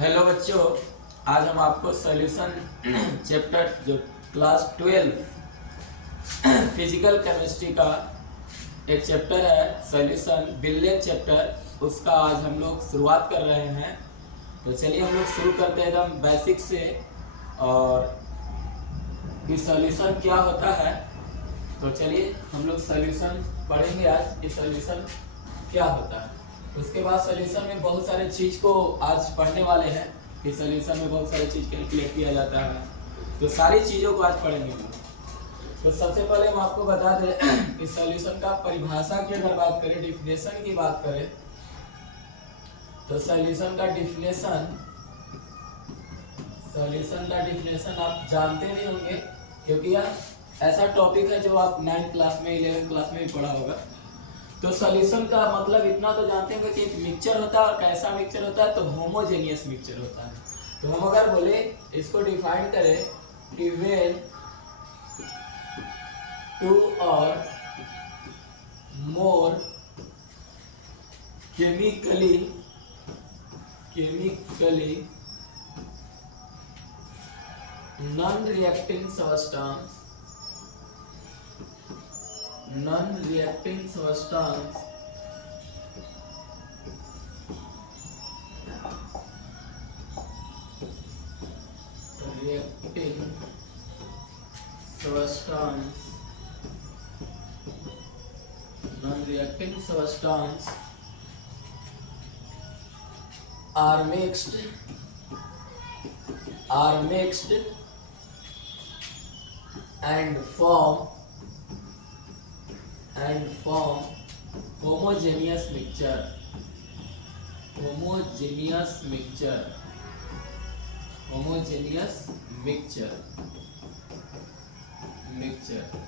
Hello बच्चों, आज हम आपको सॉल्यूशन चैप्टर जो क्लास 12 फिजिकल केमिस्ट्री का एक चैप्टर है सॉल्यूशन बिलियन चैप्टर, उसका आज हम लोग शुरुआत कर रहे हैं। तो चलिए हम लोग शुरू करते हैं एकदम बेसिक से, और ये सॉल्यूशन क्या होता है। तो चलिए हम लोग सॉल्यूशन पढ़ेंगे आज, ये सॉल्यूशन क्या होता है। उसके बाद सॉल्यूशन में बहुत सारे चीज को आज पढ़ने वाले हैं कि सॉल्यूशन में बहुत सारी चीज कैलकुलेट किया जाता है, तो सारी चीजों को आज पढ़ेंगे हम। तो सबसे पहले हम आपको बता दें कि सॉल्यूशन का परिभाषा की अगर बात करें, डिफिनेशन की बात करें, तो सॉल्यूशन का डिफिनेशन आप जानते भी होंगे, क्योंकि यह ऐसा टॉपिक है जो आप 9th क्लास में 11th क्लास में भी पढ़ा होगा। तो सॉल्यूशन का मतलब इतना तो जानते होंगे कि एक मिक्सचर होता है, और कैसा मिक्सचर होता है, तो होमोजेनियस मिक्सचर होता है। तो हम अगर बोले इसको डिफाइन करें कि व्हेन टू और more chemically non reacting substance reacting substance non-reacting substance are mixed and form homogeneous mixture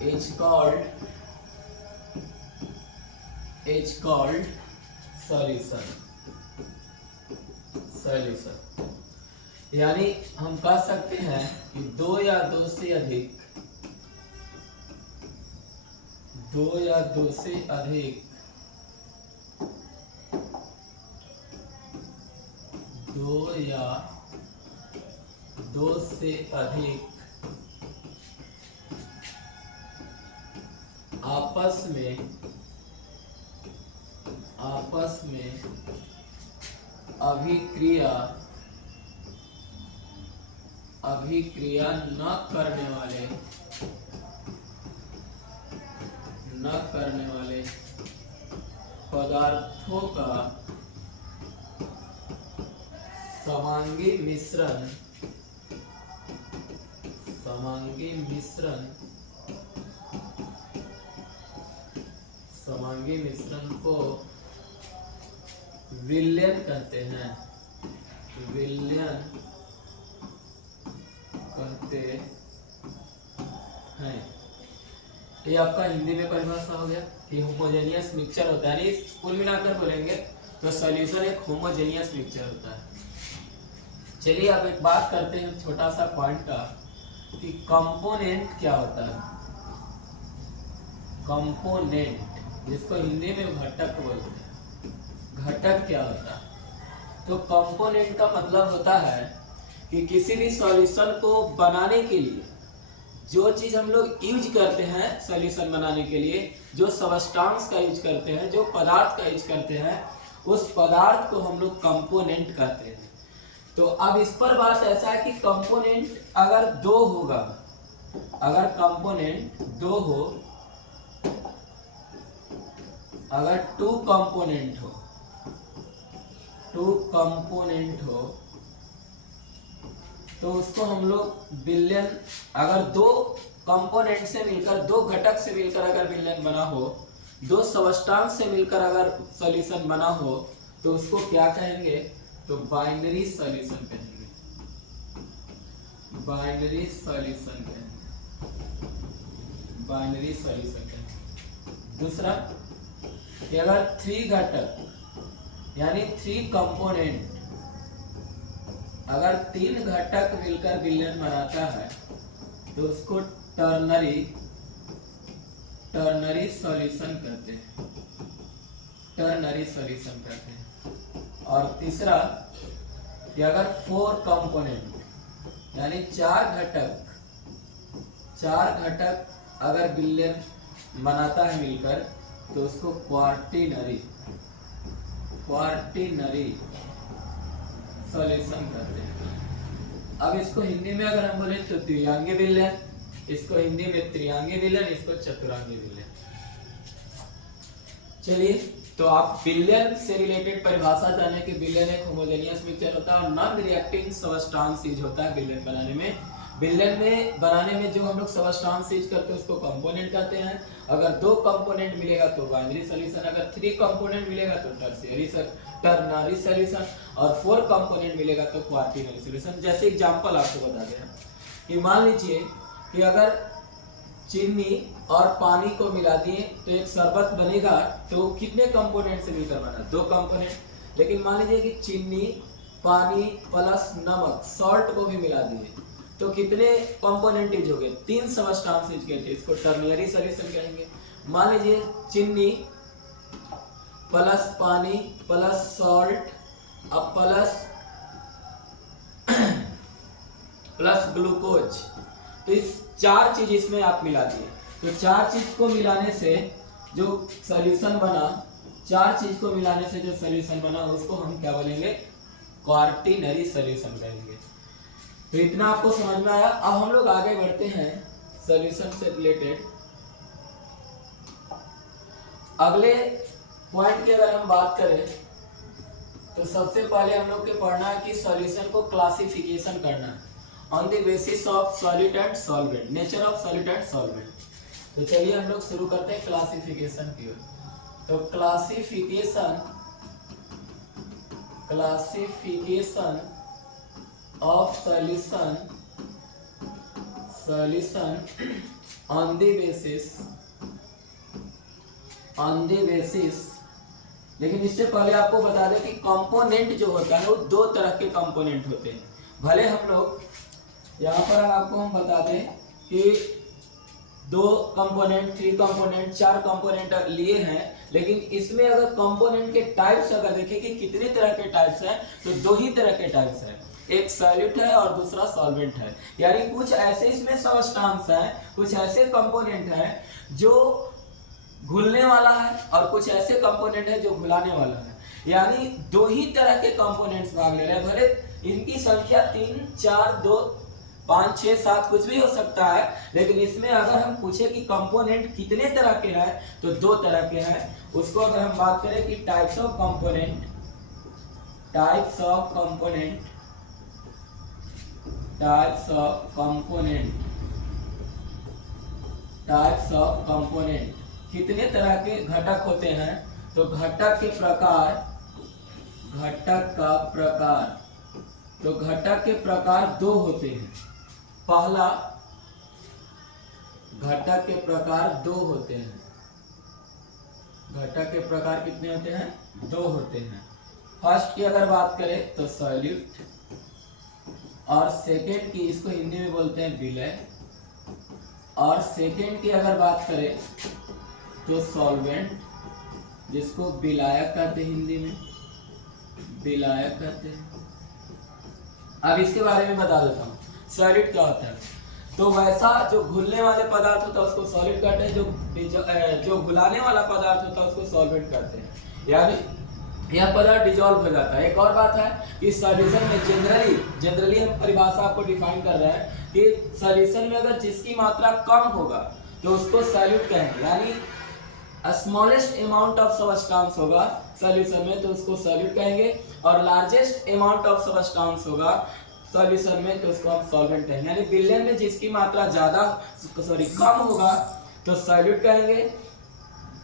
is called solution। यानी हम कह सकते हैं कि दो या दो से अधिक आपस में अभिक्रिया न करने वाले पदार्थों का समांगी मिश्रण को विलयन कहते हैं। ये आपका हिंदी में परिभाषा हो गया कि होमोजेनियस मिक्सचर होता है। यानी कुल मिलाकर बोलेंगे तो सॉल्यूशन एक होमोजेनियस मिक्सचर होता है। चलिए अब एक बात करते हैं छोटा सा पॉइंट का कि कंपोनेंट क्या होता है। कंपोनेंट, जिसको हिंदी में घटक बोलते हैं, घटक क्या होता है। तो कंपोनेंट का मतलब होता है कि किसी भी सॉल्यूशन को बनाने के लिए जो चीज हम लोग यूज करते हैं सॉल्यूशन बनाने के लिए, जो सबस्टेंस का यूज करते हैं, जो पदार्थ का यूज करते हैं, उस पदार्थ को हम लोग कंपोनेंट कहते हैं। तो अब इस पर बात ऐसा है कि कंपोनेंट अगर दो होगा, अगर कंपोनेंट दो हो, अगर टू कंपोनेंट हो तो उसको हम लोग विलयन, अगर दो कंपोनेंट से मिलकर, दो घटक से मिलकर अगर विलयन बना हो, दो सबस्टेंस से मिलकर अगर सॉल्यूशन बना हो, तो उसको क्या कहेंगे, तो बाइनरी सॉल्यूशन कहेंगे। दूसरा कि अगर 3 घटक यानी 3 कंपोनेंट, अगर 3 घटक मिलकर विलयन बनाता है तो उसको टर्नरी सॉल्यूशन कहते हैं। और तीसरा कि अगर 4 कंपोनेंट यानी 4 घटक अगर बिलियन बनाता है मिलकर तो उसको क्वार्टिनरी सॉल्यूशन कहते हैं। अब इसको हिंदी में अगर हम बोले तो द्विआंगी विलयन, इसको हिंदी में त्रिआंगी विलयन, इसको चतुरांगी विलयन। चलिए, तो आप बिलियन से रिलेटेड परिभाषा जाने कि बिलियन एक होमोजेनियस मिक्सचर होता है और नॉन रिएक्टिंग सबस्टांस यूज होता है बिलियन बनाने में। बिलियन में बनाने में जो हम लोग सबस्टांस यूज करते हैं उसको कंपोनेंट कहते हैं। अगर 2 कंपोनेंट मिलेगा तो बाइनरी सॉल्यूशन, अगर 3 कंपोनेंट मिलेगा तो टर्नरी सॉल्यूशन और 4 कंपोनेंट मिलेगा तो क्वार्टिनरी सॉल्यूशन। जैसे एग्जांपल आपको बता दें कि मान लीजिए कि अगर चीनी और पानी को मिला दिए तो एक शरबत बनेगा, तो कितने कंपोनेंट से मिलकर बना? 2 कंपोनेंट। लेकिन मान लीजिए कि चीनी, पानी प्लस नमक, सॉल्ट को भी मिला दिए तो कितने कंपोनेंट यूज हो गए? 3 सबस्टांस यूज किए थे, इसको टर्नियरी सॉल्यूशन कहेंगे। मान लीजिए चीनी प्लस पानी प्लस सॉल्ट अब प्लस ग्लूकोज, तो इस 4 चीज इसमें आप मिला दिए, तो 4 चीज को मिलाने से जो सॉल्यूशन बना, 4 चीज को मिलाने से जो सॉल्यूशन बना उसको हम क्या बोलेंगे? क्वार्टिनरी सॉल्यूशन कहेंगे। तो इतना आपको समझ में आया। अब हम लोग आगे बढ़ते हैं सॉल्यूशन से रिलेटेड अगले पॉइंट की अगर हम बात करें तो सबसे पहले हम लोग के पढ़ना है कि सॉल्यूशन को क्लासिफिकेशन करना है on the basis of solid and solvent, nature of solid and solvent. तो चलिए हम लोग शुरू करते हैं क्लासिफिकेशन की ओर। तो classification of solution on the basis, लेकिन इससे पहले आपको बता दें कि कंपोनेंट जो होता है वो 2 तरह के कंपोनेंट होते हैं। भले हम लोग यहाँ पर आपको हम बता दें कि 2 कंपोनेंट, 3 कंपोनेंट, 4 कंपोनेंट लिए हैं, लेकिन इसमें अगर कंपोनेंट के टाइप्स अगर देखें कि कितने तरह के टाइप्स हैं तो 2 ही तरह के टाइप्स हैं, एक सॉल्यूट है और दूसरा सॉल्वेंट है। यानी कुछ ऐसे इसमें सबस्टांस हैं, कुछ ऐसे कंपोनेंट हैं जो घुलने वाला है और कुछ ऐसे कंपोनेंट है जो घुलाने वाला है। यानी 2 ही तरह के कंपोनेंट्स भाग ले रहे हैं। भले इनकी संख्या 3, 4, 2, 5, 6, 7 कुछ भी हो सकता है, लेकिन इसमें अगर हम पूछे कि कंपोनेंट कितने तरह के हैं तो 2 तरह के हैं। उसको अगर हम बात करें कि टाइप्स ऑफ कंपोनेंट, कितने तरह के घटक होते हैं, तो घटक के प्रकार 2 होते हैं। पहला घटक के प्रकार 2 होते हैं। घटक के प्रकार कितने होते हैं? 2 होते हैं। फर्स्ट की अगर बात करें तो सॉल्यूट, और सेकेंड की इसको हिंदी में बोलते हैं विलय, और सेकेंड की अगर बात करें तो सॉल्वेंट, जिसको विलायक कहते हैं, हिंदी में विलायक कहते हैं। अब इसके बारे में बता देता हूँ सॉलिड क्या होता है। तो वैसा जो घुलने वाले पदार्थ होता है उसको सॉलिड कहते हैं, जो घुलाने वाला पदार्थ होता है उसको सॉल्वेंट कहते हैं। यानी यह पदार्थ डिजॉल्व हो जाता है। एक और बात है कि सॉल्यूशन में जनरली हम परिभाषा आपको डिफाइन कर रहे हैं कि सॉल्यूशन में अगर जिसकी मात्रा कम होगा तो उसको सॉल्यूट कहेंगे। यानी स्मॉलेस्ट अमाउंट ऑफ सबस्टांस होगा सॉल्यूशन में तो उसको सॉल्यूट कहेंगे, और लार्जेस्ट अमाउंट ऑफ सबस्टांस होगा सॉल्यूशन में तो उसको हम सॉल्वेंट कहेंगे। यानी बिलियन में जिसकी मात्रा कम होगा तो सॉल्यूट कहेंगे,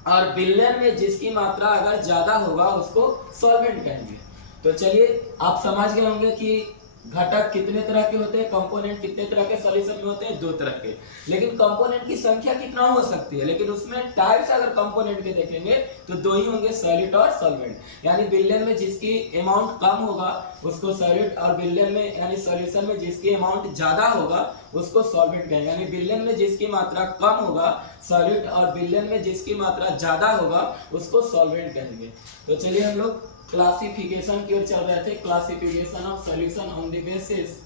और बिलियन में जिसकी मात्रा अगर ज्यादा होगा उसको सॉल्वेंट कहेंगे। तो चलिए आप समझ गए होंगे कि घटक कितने तरह के होते हैं, कंपोनेंट कितने तरह के सॉल्यूशन में होते हैं, 2 तरह के। लेकिन कंपोनेंट की संख्या कितना हो सकती है, लेकिन उसमें टाइप्स अगर कंपोनेंट के देखेंगे तो 2 ही होंगे, सॉलिड और सॉल्वेंट। यानी बिलियन में जिसकी अमाउंट कम होगा उसको सॉलिड, और बिलियन में यानी सॉल्यूशन में जिसकी अमाउंट ज्यादा होगा उसको सॉल्वेंट कहेंगे। यानी बिलियन में जिसकी मात्रा कम होगा सॉलिड, और बिलियन में जिसकी मात्रा ज्यादा होगा उसको सॉल्वेंट कहेंगे। तो चलिए हम लोग क्लासिफिकेशन की ओर चल रहे थे, classification of solution on the basis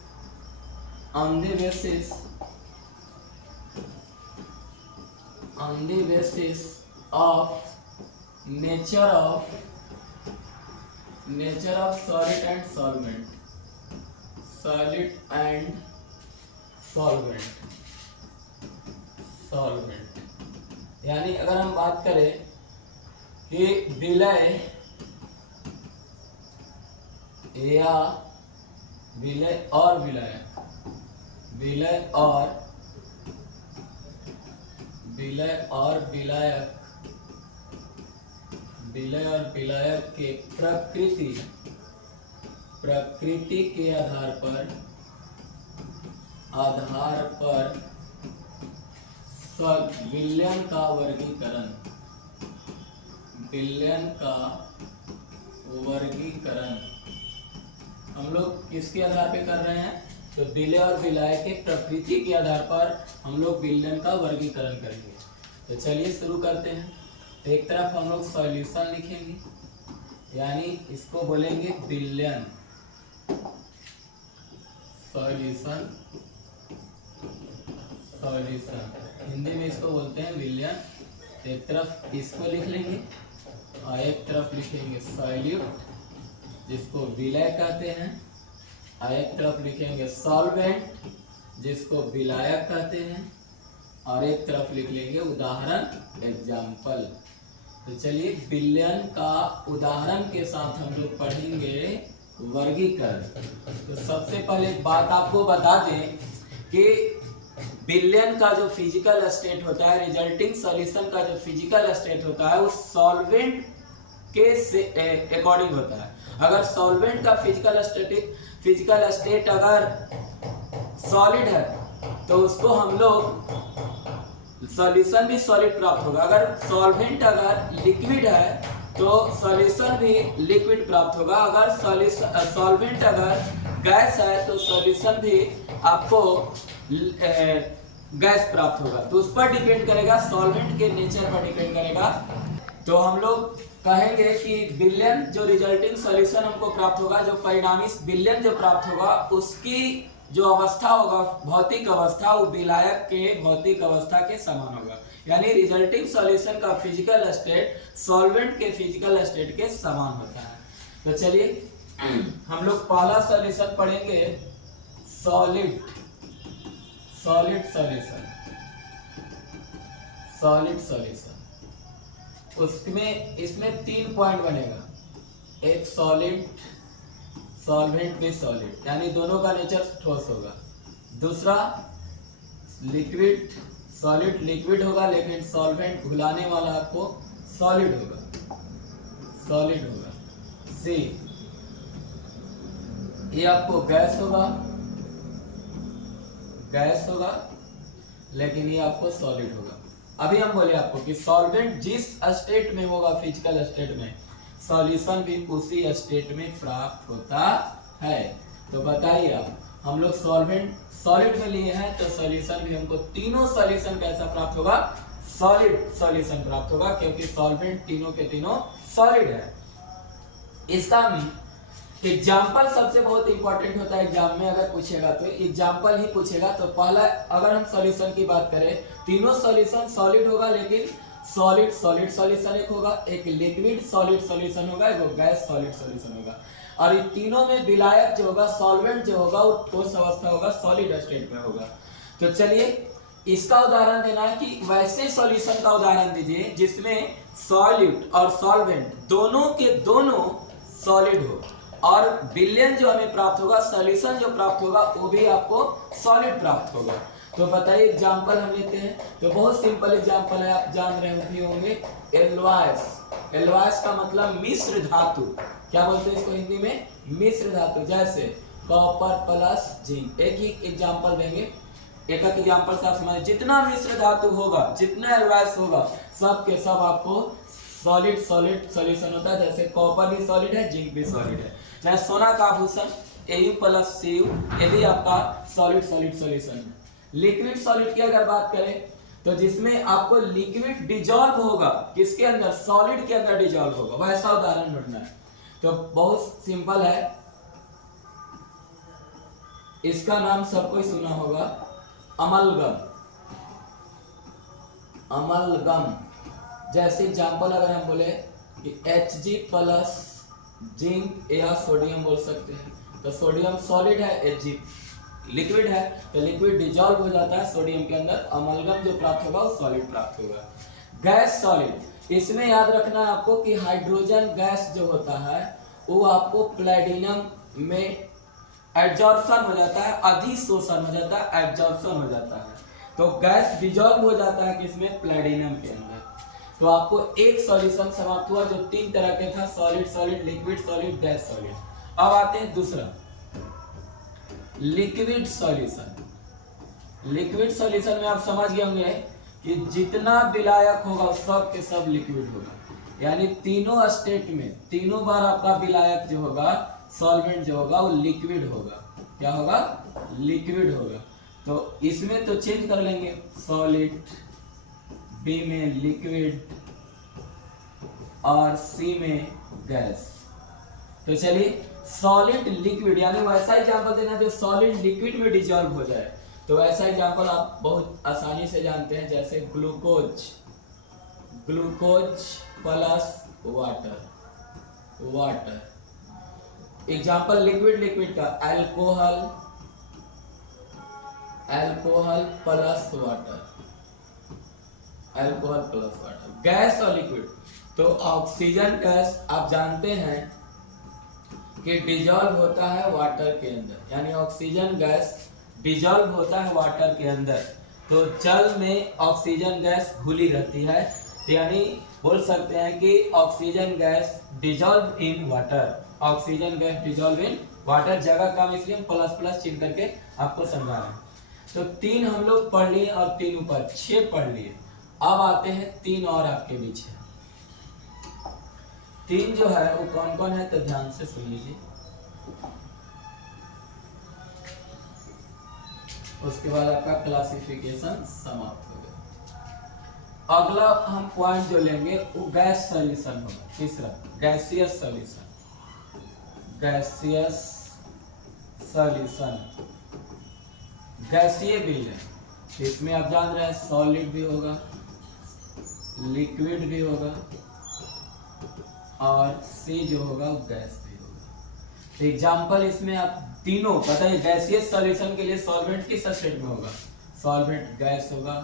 of nature of solid and solvent. यानी अगर हम बात करें कि विलय या विलय और विलायक के प्रकृति के आधार पर विलयन का वर्गीकरण हम लोग किसके आधार पे कर रहे हैं? तो विलय और विलाय के प्रकृति के आधार पर हम लोग विलयन का वर्गीकरण करेंगे। तो चलिए शुरू करते हैं। तो एक तरफ हम लोग सॉल्यूशन लिखेंगे, यानी इसको बोलेंगे विलयन, सॉल्यूशन हिंदी में इसको बोलते हैं विलयन। एक तरफ इसको लिख लेंगे और एक तरफ लिखेंगे सॉल्यूट, जिसको विलय कहते हैं, और एक तरफ लिखेंगे सॉल्वेंट, जिसको विलायक कहते हैं, और एक तरफ लिख लेंगे उदाहरण, एग्जाम्पल। तो चलिए विलयन का उदाहरण के साथ हम लोग पढ़ेंगे वर्गीकरण। तो सबसे पहले एक बात आपको बता दें कि विलयन का जो फिजिकल स्टेट होता है, रिजल्टिंग सॉल्यूशन का जो फिजिकल स्टेट होता है, उस सॉल्वेंट के अकॉर्डिंग होता है। अगर सॉल्वेंट का फिजिकल स्टेट अगर सॉलिड है तो उसको हम लोग सॉल्यूशन भी सॉलिड प्राप्त होगा। अगर सॉल्वेंट अगर लिक्विड है तो सॉल्यूशन भी लिक्विड प्राप्त होगा। अगर सॉल्वेंट अगर गैस है तो सॉल्यूशन भी आपको गैस प्राप्त होगा। तो उस पर डिपेंड करेगा, सॉल्वेंट के नेचर पर डिपेंड करेगा। तो हम लोग कहेंगे कि विलयन जो रिजल्टिंग सॉल्यूशन हमको प्राप्त होगा, जो परिणामी विलयन जो प्राप्त होगा, उसकी जो अवस्था होगा, भौतिक अवस्था, वो विलायक के भौतिक अवस्था के समान होगा। यानी रिजल्टिंग सॉल्यूशन का फिजिकल स्टेट सॉल्वेंट के फिजिकल स्टेट के समान होता है। तो चलिए हम लोग पहला सॉल्यूशन पढ़ेंगे, सॉलिड सॉल्यूशन। उसमें इसमें 3 पॉइंट बनेगा, एक सॉलिड, सॉल्वेंट भी सॉलिड, यानी दोनों का नेचर ठोस होगा। दूसरा लिक्विड, सॉलिड लिक्विड होगा, लेकिन सॉल्वेंट घुलाने वाला आपको सॉलिड होगा। सी, ये आपको गैस होगा, लेकिन ये आपको सॉलिड होगा। अभी हम बोले आपको कि सॉल्वेंट जिस स्टेट में होगा फिजिकल स्टेट में, सॉल्यूशन भी उसी स्टेट में प्राप्त होता है। तो बताइए आप, हम लोग सॉल्वेंट सॉलिड में लिए हैं तो सॉल्यूशन भी हमको तीनों सॉल्यूशन कैसा प्राप्त होगा? सॉलिड सॉल्यूशन प्राप्त होगा, क्योंकि सॉल्वेंट तीनों के तीनों सॉलिड है। इसका एग्जाम्पल सबसे बहुत इंपॉर्टेंट होता है। एग्जाम में अगर पूछेगा तो एग्जाम्पल ही पूछेगा। तो पहला अगर हम सॉल्यूशन की बात करें, तीनों सॉल्यूशन सॉलिड होगा, लेकिन सॉलिड सॉल्यूशन एक होगा, एक लिक्विड सॉलिड सॉल्यूशन होगा, एक गैस सॉलिड सॉल्यूशन होगा। और इन तीनों में विलायक जो होगा, सॉल्वेंट जो होगा, वो ठोस अवस्था होगा, सॉलिड स्टेट में होगा। तो चलिए इसका उदाहरण देना है कि वैसे सॉल्यूशन का उदाहरण दीजिए जिसमें सॉल्यूट और सॉल्वेंट दोनों के दोनों सॉलिड हो, और विलयन जो हमें प्राप्त होगा, सॉल्यूशन जो प्राप्त होगा, वो भी आपको सॉलिड प्राप्त होगा। तो बताइए एग्जाम्पल हम लेते हैं। तो बहुत सिंपल एग्जाम्पल है, आप जान रहे होंगे, एल्वाइस का मतलब मिश्र धातु। क्या बोलते हैं इसको हिंदी में? मिश्र धातु। जैसे कॉपर प्लस जिंक। एक ही एग्जाम्पल देंगे, एक एग्जाम्पल से आप समझ, जितना मिश्र धातु होगा, जितना एल्वाइस होगा, सब के सब आपको सॉलिड सॉल्यूशन होता है। जैसे कॉपर भी सॉलिड है, जिंक भी सॉलिड है। जैसे सोना का आभूषण Au प्लस Cu, ये भी आपका सॉलिड सॉल्यूशन है। लिक्विड सॉलिड की अगर बात करें तो जिसमें आपको लिक्विड डिजॉल्व होगा, किसके अंदर? सॉलिड के अंदर डिजॉल्व होगा, वैसा उदाहरण ढूंढना है। तो बहुत सिंपल है, इसका नाम सबको सुना होगा, अमलगम। अमलगम जैसे एग्जाम्पल अगर हम बोले कि Hg प्लस जिंक या सोडियम बोल सकते हैं, तो सोडियम सॉलिड है, Hg लिक्विड है, तो लिक्विड डिजॉल्व हो जाता है सोडियम के अंदर, अमलगम जो प्राप्त होगा वो सॉलिड प्राप्त होगा। गैस सॉलिड, इसमें याद रखना है आपको कि हाइड्रोजन गैस जो होता है वो आपको प्लैटिनम में एब्जॉर्प्शन हो जाता है, अधिशोषण हो जाता है, एब्जॉर्प्शन हो जाता है। तो गैस डिजॉल्व हो जाता है किसमें, प्लैटिनम के अंदर। तो आपको एक सॉल्यूशन समाप्त हुआ जो 3 तरह के था, solid solid, liquid solid, gas solid. अब आते हैं दूसरा, लिक्विड सॉल्यूशन। लिक्विड सॉल्यूशन में आप समझ गए होंगे कि जितना विलायक होगा सब के सब लिक्विड होगा, यानी तीनों स्टेट में तीनों बार आपका विलायक जो होगा, सॉल्वेंट जो होगा वो लिक्विड होगा। क्या होगा, लिक्विड होगा। तो इसमें तो चेंज कर लेंगे, सॉलिड, बी में लिक्विड और सी में गैस। तो चलिए सॉलिड लिक्विड यानी वैसा एग्जांपल देना जो सॉलिड लिक्विड में डिजॉल्व हो जाए। तो ऐसा एग्जांपल आप बहुत आसानी से जानते हैं, जैसे glucose, glucose plus water, water. Example liquid liquid का alcohol, alcohol plus water, alcohol plus water. Gas और लिक्विड, तो ऑक्सीजन गैस आप जानते हैं कि डिजॉल्व होता है वाटर के अंदर, यानी ऑक्सीजन गैस डिजॉल्व होता है वाटर के अंदर। तो जल में ऑक्सीजन गैस घुली रहती है, यानी बोल सकते हैं कि oxygen gas dissolve in water, oxygen gas dissolve in water. जगह कम इसलिए हम प्लस प्लस चिन्ह करके आपको समझा रहे हैं। तो 3 हम लोग पढ़ लिए और 3 ऊपर 6 पढ़ लिए। अब आते हैं 3 और आपके बीच है। 3 जो है वो कौन कौन है, तो ध्यान से सुन लीजिए। उसके बाद आपका क्लासिफिकेशन समाप्त हो गया। अगला हम पॉइंट जो लेंगे वो गैस सॉल्यूशन होगा। तीसरा गैसियस सॉल्यूशन, गैसियस सॉल्यूशन, गैसीय विलयन। इसमें आप जान रहे हैं सॉलिड भी होगा, लिक्विड भी होगा और सी जो होगा वो गैस भी होगा। तो एग्जांपल इसमें आप तीनों बताइए, गैसियस सॉल्यूशन के लिए सॉल्वेंट किस स्टेट में होगा, सॉल्वेंट गैस होगा,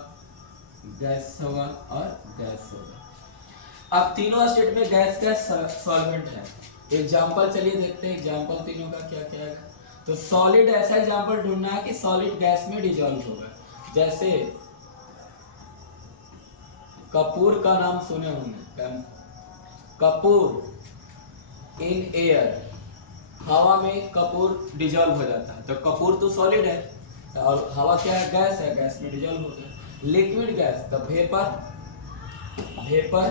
गैस होगा और गैस होगा। अब तीनों स्टेट में गैस गैस सॉल्वेंट है। एग्जांपल चलिए देखते हैं एग्जांपल तीनों का क्या क्या है। तो सॉलिड ऐसा एग्जांपल ढूंढना है कि सॉलिड गैस में डिजॉल्व होगा, जैसे कपूर का नाम सुने होंगे, कपूर इन एयर, हवा में कपूर डिजॉल्व हो जाता है। तो कपूर तो सॉलिड है और हवा क्या है, गैस है, गैस में डिजॉल्व होता है। लिक्विड गैस तो वेपर, वेपर,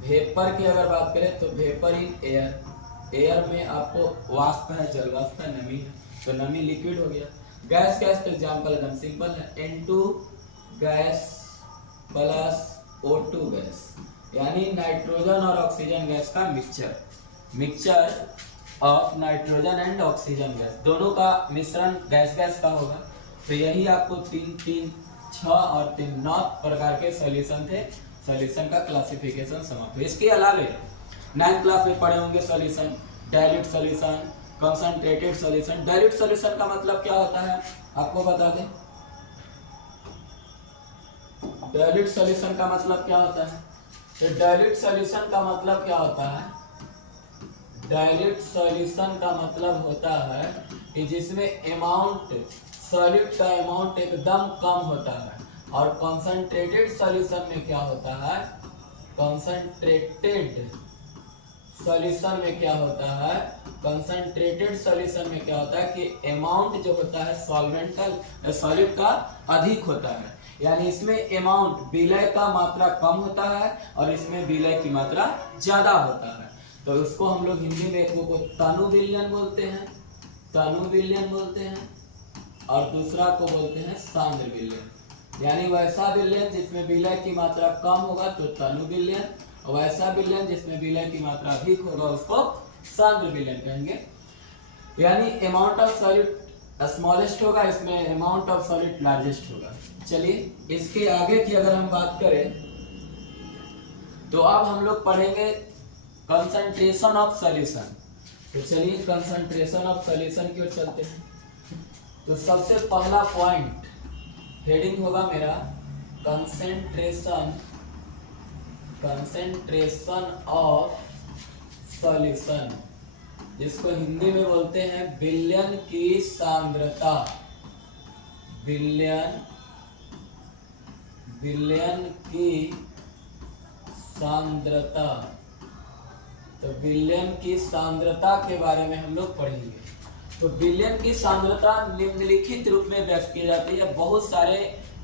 वेपर की अगर बात करें तो वेपर इन एयर, एयर में आपको वाष्प है, जल वाष्प है, नमी है, तो नमी लिक्विड हो गया। गैस गैस तो एग्जांपल एकदम सिंपल है, N2 gas plus O2 gas, यानी नाइट्रोजन और ऑक्सीजन गैस का mixture, mixture of nitrogen and oxygen gas, दोनों का मिश्रण गैस गैस का होगा। तो यही आपको 3 3 6 और 3 9 प्रकार के सॉल्यूशन थे। सॉल्यूशन का क्लासिफिकेशन समाप्त। इसके अलावे 9th क्लास में पढ़े होंगे solution, dilute solution, concentrated solution. Dilute solution का मतलब क्या होता है आपको बता दें, डाइल्यूट सॉल्यूशन का मतलब क्या होता है। तो डाइल्यूट सॉल्यूशन का मतलब क्या होता है, डाइल्यूट सॉल्यूशन का मतलब होता है कि जिसमें अमाउंट, सॉल्यूट का अमाउंट एकदम कम होता है। और कंसंट्रेटेड सॉल्यूशन में क्या होता है, कंसंट्रेटेड सॉल्यूशन में क्या होता है, कंसंट्रेटेड सॉल्यूशन में क्या होता है कि अमाउंट जो होता है सॉल्वेंट का, सॉल्यूट का अधिक होता है, यानी इसमें अमाउंट विलय का मात्रा कम होता है और इसमें विलय की मात्रा ज्यादा होता है। तो उसको हम लोग हिंदी में एक को तनु विलयन बोलते हैं, तनु विलयन बोलते हैं, और दूसरा को बोलते हैं सांद्र विलयन, यानी वैसा विलयन जिसमें विलय की मात्रा कम होगा तो तनु विलयन, और वैसा विलयन जिसमें विलय की मात्रा अधिक होगा उसको सांद्र विलयन कहेंगे। यानी अमाउंट ऑफ सॉल्यूट स्मॉलेस्ट होगा, इसमें अमाउंट ऑफ सॉल्यूट लार्जेस्ट होगा। चलिए इसके आगे की अगर हम बात करें तो अब हम लोग पढ़ेंगे कंसंट्रेशन ऑफ सॉल्यूशन। तो चलिए कंसंट्रेशन ऑफ सॉल्यूशन की ओर चलते हैं। तो सबसे पहला पॉइंट हेडिंग होगा मेरा कंसंट्रेशन ऑफ सॉल्यूशन, जिसको हिंदी में बोलते हैं विलयन की सांद्रता। विलयन की सांद्रता। तो विलयन की सांद्रता के बारे में हम लोग पढ़ेंगे। तो विलयन की सांद्रता निम्नलिखित रूप में व्यक्त की जाती है। बहुत सारे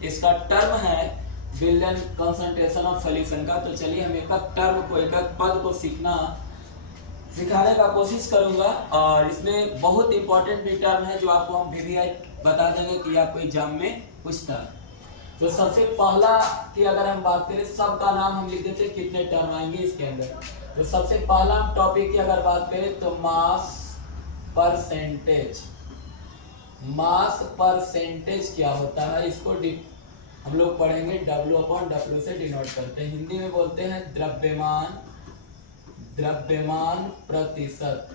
इसका टर्म है विलयन कंसंट्रेशन ऑफ सॉल्यूशन का। तो चलिए हम एक टर्म को, एक पद को सिखाने का कोशिश करूंगा, और इसमें बहुत इंपॉर्टेंट भी टर्म है जो आपको हम VVI बता देंगे कि आपको एग्जाम में पूछता है। तो सबसे पहला की अगर हम बात करें, सबका नाम हम लिख देते हैं, कितने टर्म आएंगे इसके अंदर। तो सबसे पहला टॉपिक की अगर बात करें तो मास परसेंटेज। मास परसेंटेज क्या होता है, इसको हम लोग पढ़ेंगे W/W से डिनोट करते हैं। हिंदी में बोलते हैं द्रव्यमान प्रतिशत।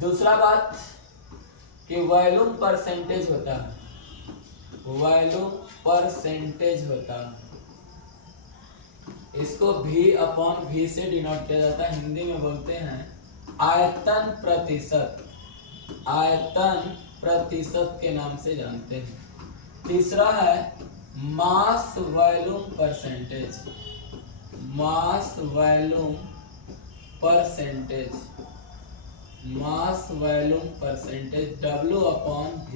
दूसरा बात कि वॉल्यूम परसेंटेज होता है। इसको V/V से डिनोट किया जाता है। हिंदी में बोलते हैं आयतन प्रतिशत के नाम से जानते हैं। तीसरा है मास वॉल्यूम परसेंटेज। W/V।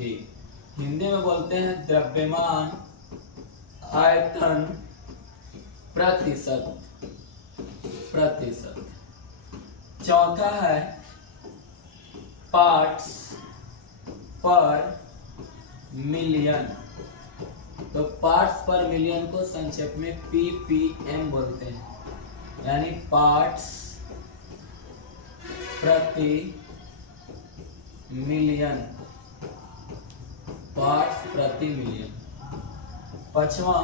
हिंदी में बोलते हैं द्रव्यमान आयतन प्रतिशत। चौथा है पार्ट्स पर मिलियन। तो पार्ट्स पर मिलियन को संक्षेप में ppm बोलते हैं, यानी पार्ट्स प्रति मिलियन। पांचवा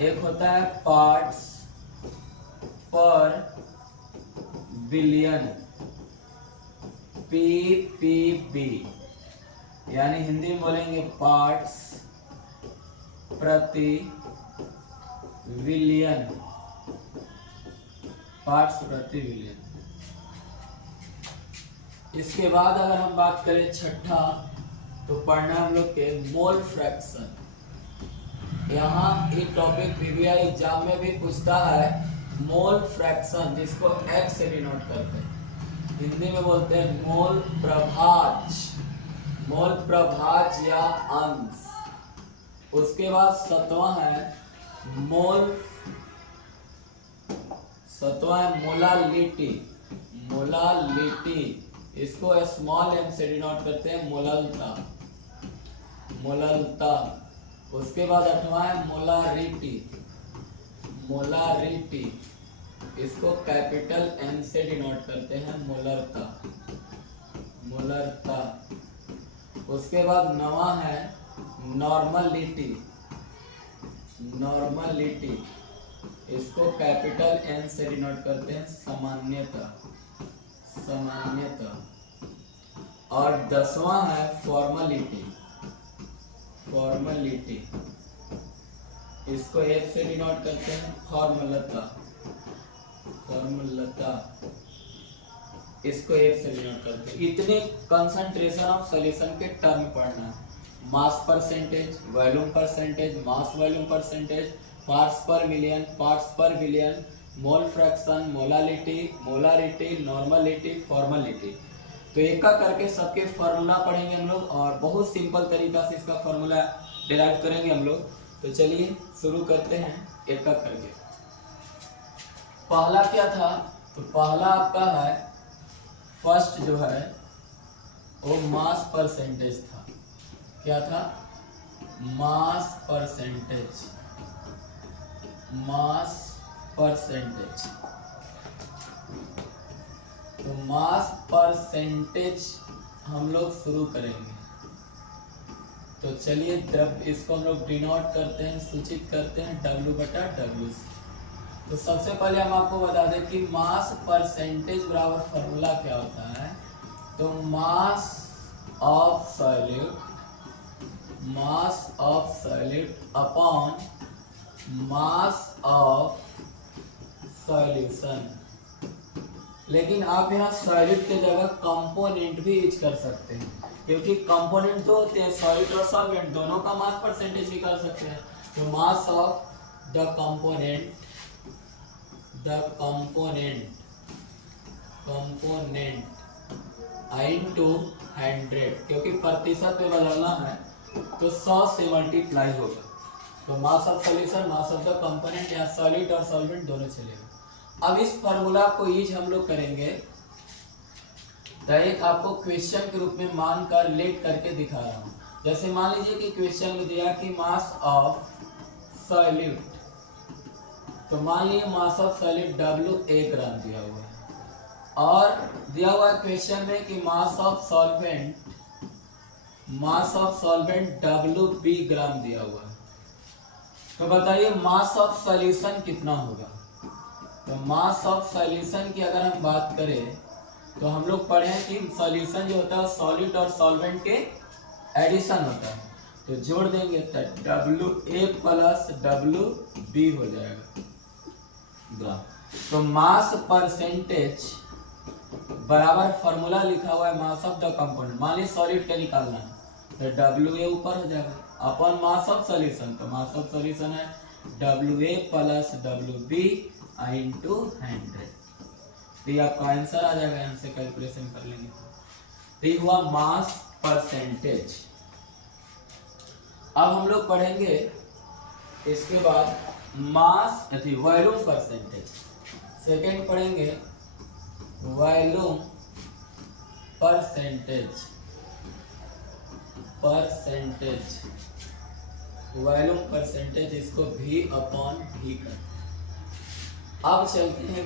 एक होता है पार्ट्स पर बिलियन, ppb, यानी हिंदी में बोलेंगे पार्ट्स प्रति बिलियन। इसके बाद अगर हम बात करें छठा, तो पढ़ना हम लोग के मोल फ्रैक्शन। यहाँ एक टॉपिक VVI एग्जाम में भी पूछता है मोल फ्रैक्शन, जिसको x से डिनोट करते हैं। हिंदी में बोलते हैं मोल प्रभाज या अंश। उसके बाद सातवां है मोलालिटी। इसको स्मॉल m से डिनोट करते हैं मोललता। उसके बाद आठवां है मोलारिटी। इसको कैपिटल M से डिनोट करते हैं मोलरता। उसके बाद नवां है नॉर्मलिटी। इसको कैपिटल N से डिनोट करते हैं सामान्यता। और 10वां है फॉर्मलिटी। इसको F से डिनोट करते हैं फॉर्मूलता। इसको F से डिनोट करते हैं। इतने कंसंट्रेशन ऑफ सॉल्यूशन के टर्म पढ़ना है। Mass percentage, volume percentage, mass volume percentage, parts per million, parts per billion, mole fraction, molarity, normality, formality. तो एक का करके सबके फार्मूला पढ़ेंगे हम लोग, और बहुत सिंपल तरीका से इसका फार्मूला डिराइव करेंगे हम लोग। तो चलिए शुरू करते हैं एक का करके। पहला क्या था, तो पहला आपका है फर्स्ट जो है वो मास परसेंटेज था। क्या था? Mass percentage. Mass percentage. तो मास परसेंटेज हम लोग शुरू करेंगे। तो चलिए इसको हम लोग डिनोट करते हैं, सूचित करते हैं W/W से। तो सबसे पहले हम आपको बता दें कि मास परसेंटेज बराबर फॉर्मूला क्या होता है। तो mass of solid upon mass of solution. लेकिन आप यहाँ सॉलिड के जगह कंपोनेंट भी यूज कर सकते हैं, क्योंकि कंपोनेंट तो होते हैं, सॉलिड और सॉल्वेंट दोनों का मास परसेंटेज निकाल सकते हैं। तो mass of the component into 100, क्योंकि प्रतिशत में बदलना है तो 100 से मल्टीप्लाई होगा। तो mass of solution, mass of the component, या सॉलिड और सॉल्वेंट दोनों चलेगा। अब इस फॉर्मूला को यूज हम लोग करेंगे। तो एक आपको क्वेश्चन के रूप में मानकर लेट करके दिखा रहा हूँ। जैसे मान लीजिए कि क्वेश्चन में दिया कि मास ऑफ सॉलिड, तो मान लीजिए मास ऑफ सॉलिड W 1 ग्राम दिया हुआ है, और दिया हुआ क्वेश्चन में कि मास ऑफ सॉल्वेंट W 20 ग्राम दिया हुआ है। तो बताइए मास ऑफ सॉल्यूशन कितना होगा। तो मास ऑफ सॉल्यूशन की अगर हम बात करें तो हम लोग पढ़े हैं कि सॉल्यूशन जो होता है सॉलिड और सॉल्वेंट के एडिशन होता है। तो जोड़ देंगे तो WA प्लस WB हो जाएगा ग्राम। तो मास परसेंटेज बराबर फॉर्मूला लिखा हुआ है मास ऑफ द कंपोनेंट। मान लीजिए सॉलिड का निकालना है तो WA ऊपर हो जाएगा अपन मास ऑफ सॉल्यूशन। तो मास ऑफ सॉल्यूशन है WA प्लस WB इंटू 100। तो ये आपका आंसर आ जाएगा, यहाँ से कैलकुलेशन कर लेंगे। तो ये हुआ मास परसेंटेज। अब हम लोग पढ़ेंगे इसके बाद मास वॉल्यूम परसेंटेज। सेकेंड पढ़ेंगे वॉल्यूम परसेंटेज। वॉल्यूम परसेंटेज इसको V/V कर। अब चलते हैं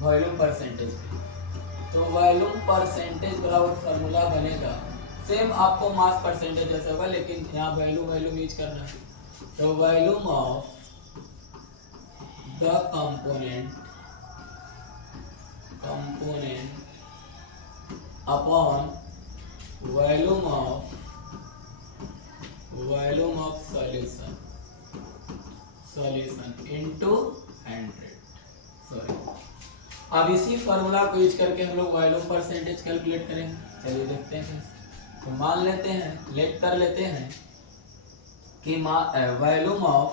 वॉल्यूम परसेंटेज पे। तो वॉल्यूम परसेंटेज बराबर फॉर्मूला बनेगा सेम आपको मास परसेंटेज जैसा होगा, लेकिन यहाँ वॉल्यूम यूज करना है। तो volume of the component upon volume of solution into 100। अब इसी फॉर्मूला को यूज करके हम लोग वॉल्यूम परसेंटेज कैलकुलेट करेंगे। चलिए देखते हैं। तो मान लेते हैं, लेट कर लेते हैं कि वॉल्यूम ऑफ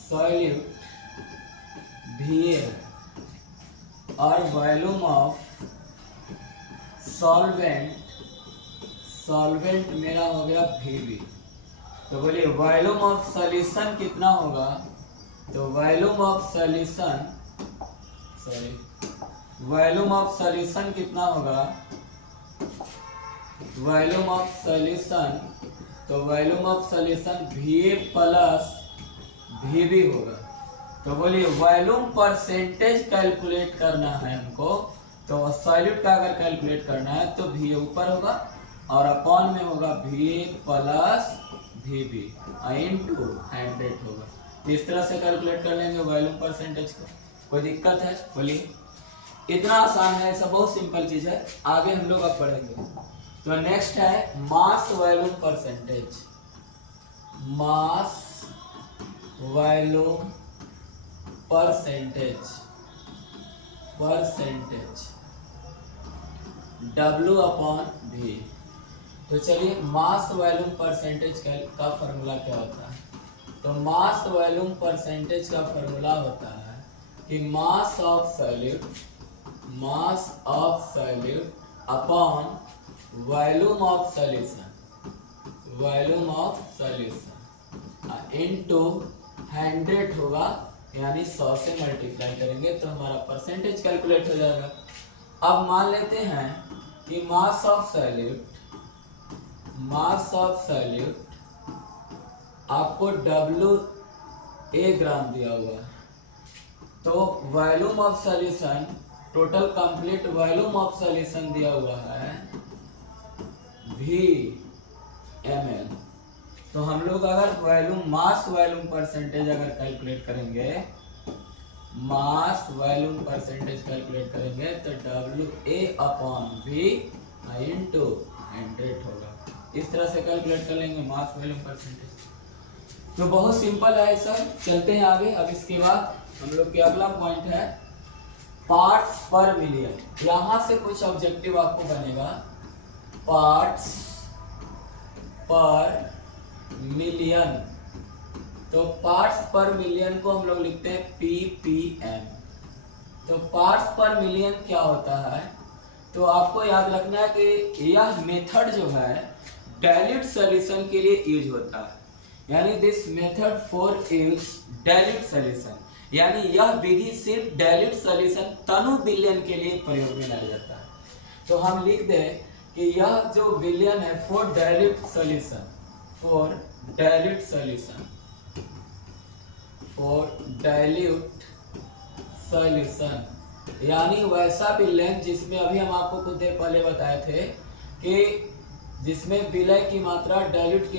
सॉल्यूट VA और वॉल्यूम ऑफ सॉल्वेंट मेरा हो गया VB। तो बोलिए वॉल्यूम ऑफ सॉल्यूशन कितना होगा। तो वॉल्यूम ऑफ सॉल्यूशन कितना होगा। Volume of solution VA plus VB होगा। तो बोलिए वॉल्यूम परसेंटेज कैलकुलेट करना है हमको। तो सॉल्यूट का अगर कैलकुलेट करना है तो VA ऊपर होगा और अपॉन में होगा VA प्लस VB इंटू 100 होगा। इस तरह से कैलकुलेट कर लेंगे वॉल्यूम परसेंटेज को। कोई दिक्कत है बोलिए। इतना आसान है, ऐसा बहुत सिंपल चीज है। आगे हम लोग अब पढ़ेंगे। तो नेक्स्ट है मास volume percentage. Mass volume percentage W/V। तो चलिए मास वॉल्यूम परसेंटेज का फॉर्मूला क्या होता है। तो मास वॉल्यूम परसेंटेज का फॉर्मूला होता है कि mass of solute upon volume of solution into 100 होगा, यानी 100 से मल्टीप्लाई करेंगे तो हमारा परसेंटेज कैलकुलेट हो जाएगा। अब मान लेते हैं कि मास ऑफ सॉल्यूट आपको WA ग्राम दिया हुआ है, तो volume of solution, total complete volume of solution दिया हुआ है VmL। तो हम लोग अगर वॉल्यूम मास वॉल्यूम परसेंटेज अगर कैलकुलेट करेंगे, मास वॉल्यूम परसेंटेज कैलकुलेट करेंगे तो WA/V इंटू 100 होगा। इस तरह से कैलकुलेट कर लेंगे मास वॉल्यूम परसेंटेज। तो बहुत सिंपल है सर। चलते हैं आगे। अब इसके बाद हम लोग के अगला पॉइंट है पार्ट्स पर मिलियन। यहां से कुछ ऑब्जेक्टिव आपको बनेगा, पार्ट्स पर मिलियन। तो पार्ट्स पर मिलियन को हम लोग लिखते हैं ppm। तो पार्ट्स पर मिलियन क्या होता है, तो आपको याद रखना है कि यह मेथड जो है डाइल्यूट सॉल्यूशन के लिए यूज होता है, यानी this method for use dilute solution, यानी यह विधि सिर्फ डाइल्यूट सॉल्यूशन तनु विलयन के लिए प्रयोग में लाया जाता है। तो हम लिख दें कि यह जो विलयन है for dilute solution, for dilute solution, for dilute solution, यानी वैसा विलयन जिसमें अभी हम आपको कुछ देर पहले बताए थे कि जिसमें विलय की मात्रा डाइल्यूट की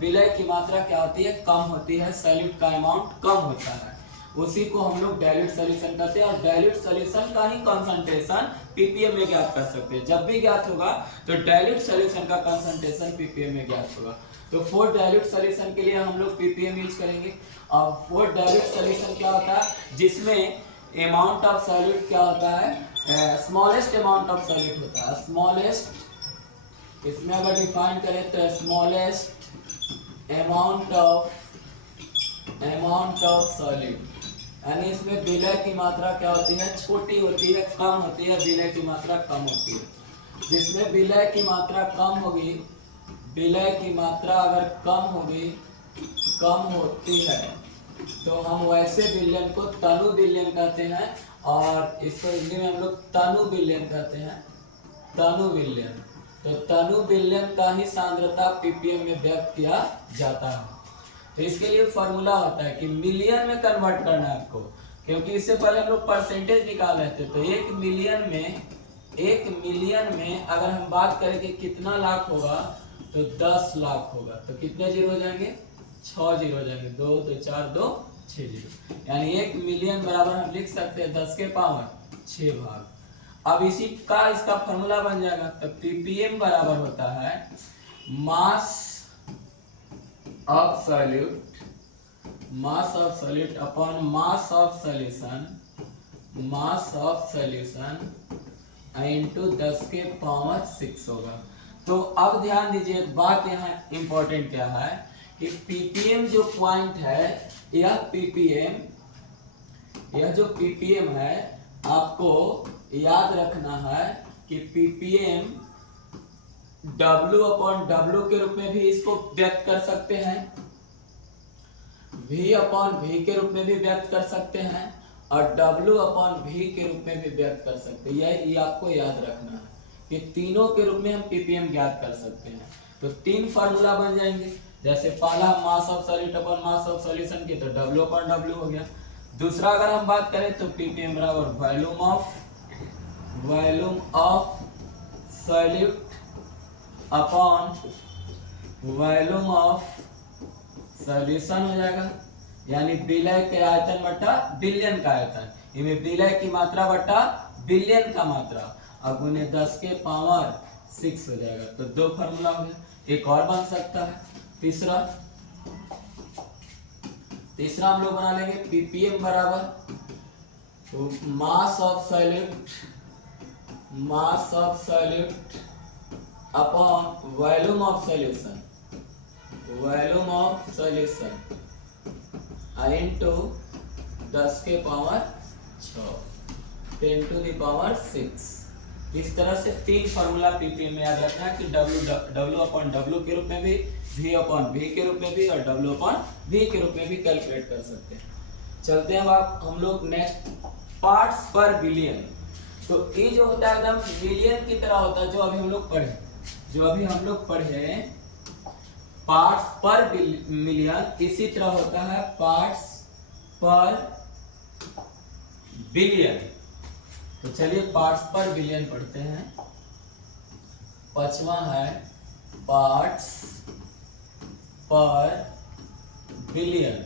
विलय की मात्रा क्या होती है, कम होती है, सॉल्यूट का अमाउंट कम होता है, उसी को हम लोग डाइल्यूट सॉल्यूशन कहते हैं। और डाइल्यूट सॉल्यूशन का ही कंसंट्रेशन ppm में ज्ञात कर सकते हैं। जब भी ज्ञात होगा तो डाइल्यूट सॉल्यूशन का कंसंट्रेशन ppm में ज्ञात होगा। तो फॉर डाइल्यूट सॉल्यूशन के लिए हम लोग ppm यूज करेंगे। और फॉर डाइल्यूट सॉल्यूशन क्या होता है, जिसमें अमाउंट ऑफ सॉल्यूट क्या होता है, स्मॉलेस्ट अमाउंट ऑफ सॉल्यूट होता है, स्मॉलेस्ट, इसमें अगर डिफाइन करें तो स्मॉलेस्ट अमाउंट ऑफ सॉल्यूट, यानी इसमें विलय की मात्रा क्या होती है, छोटी होती है, कम होती है, विलय की मात्रा कम होती है। जिसमें विलय की मात्रा कम होगी, विलय की मात्रा अगर कम होती है तो हम वैसे विलयन को तनु विलयन कहते हैं, और इसको हिंदी में हम लोग तनु विलयन कहते हैं, तनु विलयन। तो तनु विलयन का ही सांद्रता ppm में व्यक्त किया जाता है। तो इसके लिए फॉर्मूला होता है कि मिलियन में कन्वर्ट करना है आपको, क्योंकि इससे पहले हम लोग परसेंटेज निकाल रहे थे। तो एक मिलियन में अगर हम बात करें कि कितना लाख होगा, तो 10 लाख होगा। तो कितने जीरो हो जाएंगे, 6 जीरो हो जाएंगे, 2 2 4 2 6 जीरो, यानी 1 मिलियन बराबर हम लिख सकते हैं 10 के पावर 6 भाग। अब इसी का इसका फॉर्मूला बन जाएगा। तो ppm बराबर होता है mass of solute upon mass of solution into 10 के पावर 6 होगा। तो अब ध्यान दीजिए, एक बात यहाँ इंपॉर्टेंट क्या है कि ppm जो पॉइंट है, यह जो ppm है, आपको याद रखना है कि ppm W/W के रूप में भी इसको व्यक्त कर सकते हैं, V/V के रूप में भी व्यक्त कर सकते हैं, और W/V के रूप में भी व्यक्त कर सकते हैं। ये आपको याद रखना है कि तीनों के रूप में हम ppm ज्ञात कर सकते हैं। तो 3 फार्मूला बन जाएंगे। जैसे पहला mass of solute upon mass of solution की, तो W/W हो गया। दूसरा अगर हम बात करें तो ppm बराबर volume of solute upon volume of solution हो जाएगा, यानी विलय के आयतन बटा बिलियन का आयतन, इनमें विलय की मात्रा बटा बिलियन का मात्रा, अब उन्हें 10 के पावर 6 हो जाएगा। तो 2 फार्मूला हो गया। एक और बन सकता है तीसरा हम लोग बना लेंगे ppm बराबर mass of solute upon volume of solution into 10 के पावर 6 10 टू द पावर 6। इस तरह से 3 फार्मूला ppm में याद रखना है कि W/W के रूप में भी, V/V के रूप में भी, और W/V के रूप में भी कैलकुलेट कर सकते हैं। चलते हैं अब हम लोग नेक्स्ट पार्ट्स पर बिलियन। तो ये जो होता है एकदम बिलियन की तरह होता है, जो अभी हम लोग पढ़े पार्ट्स पर मिलियन, इसी तरह होता है पार्ट्स पर बिलियन। तो चलिए पार्ट्स पर बिलियन पढ़ते हैं। पांचवा है पार्ट्स पर बिलियन।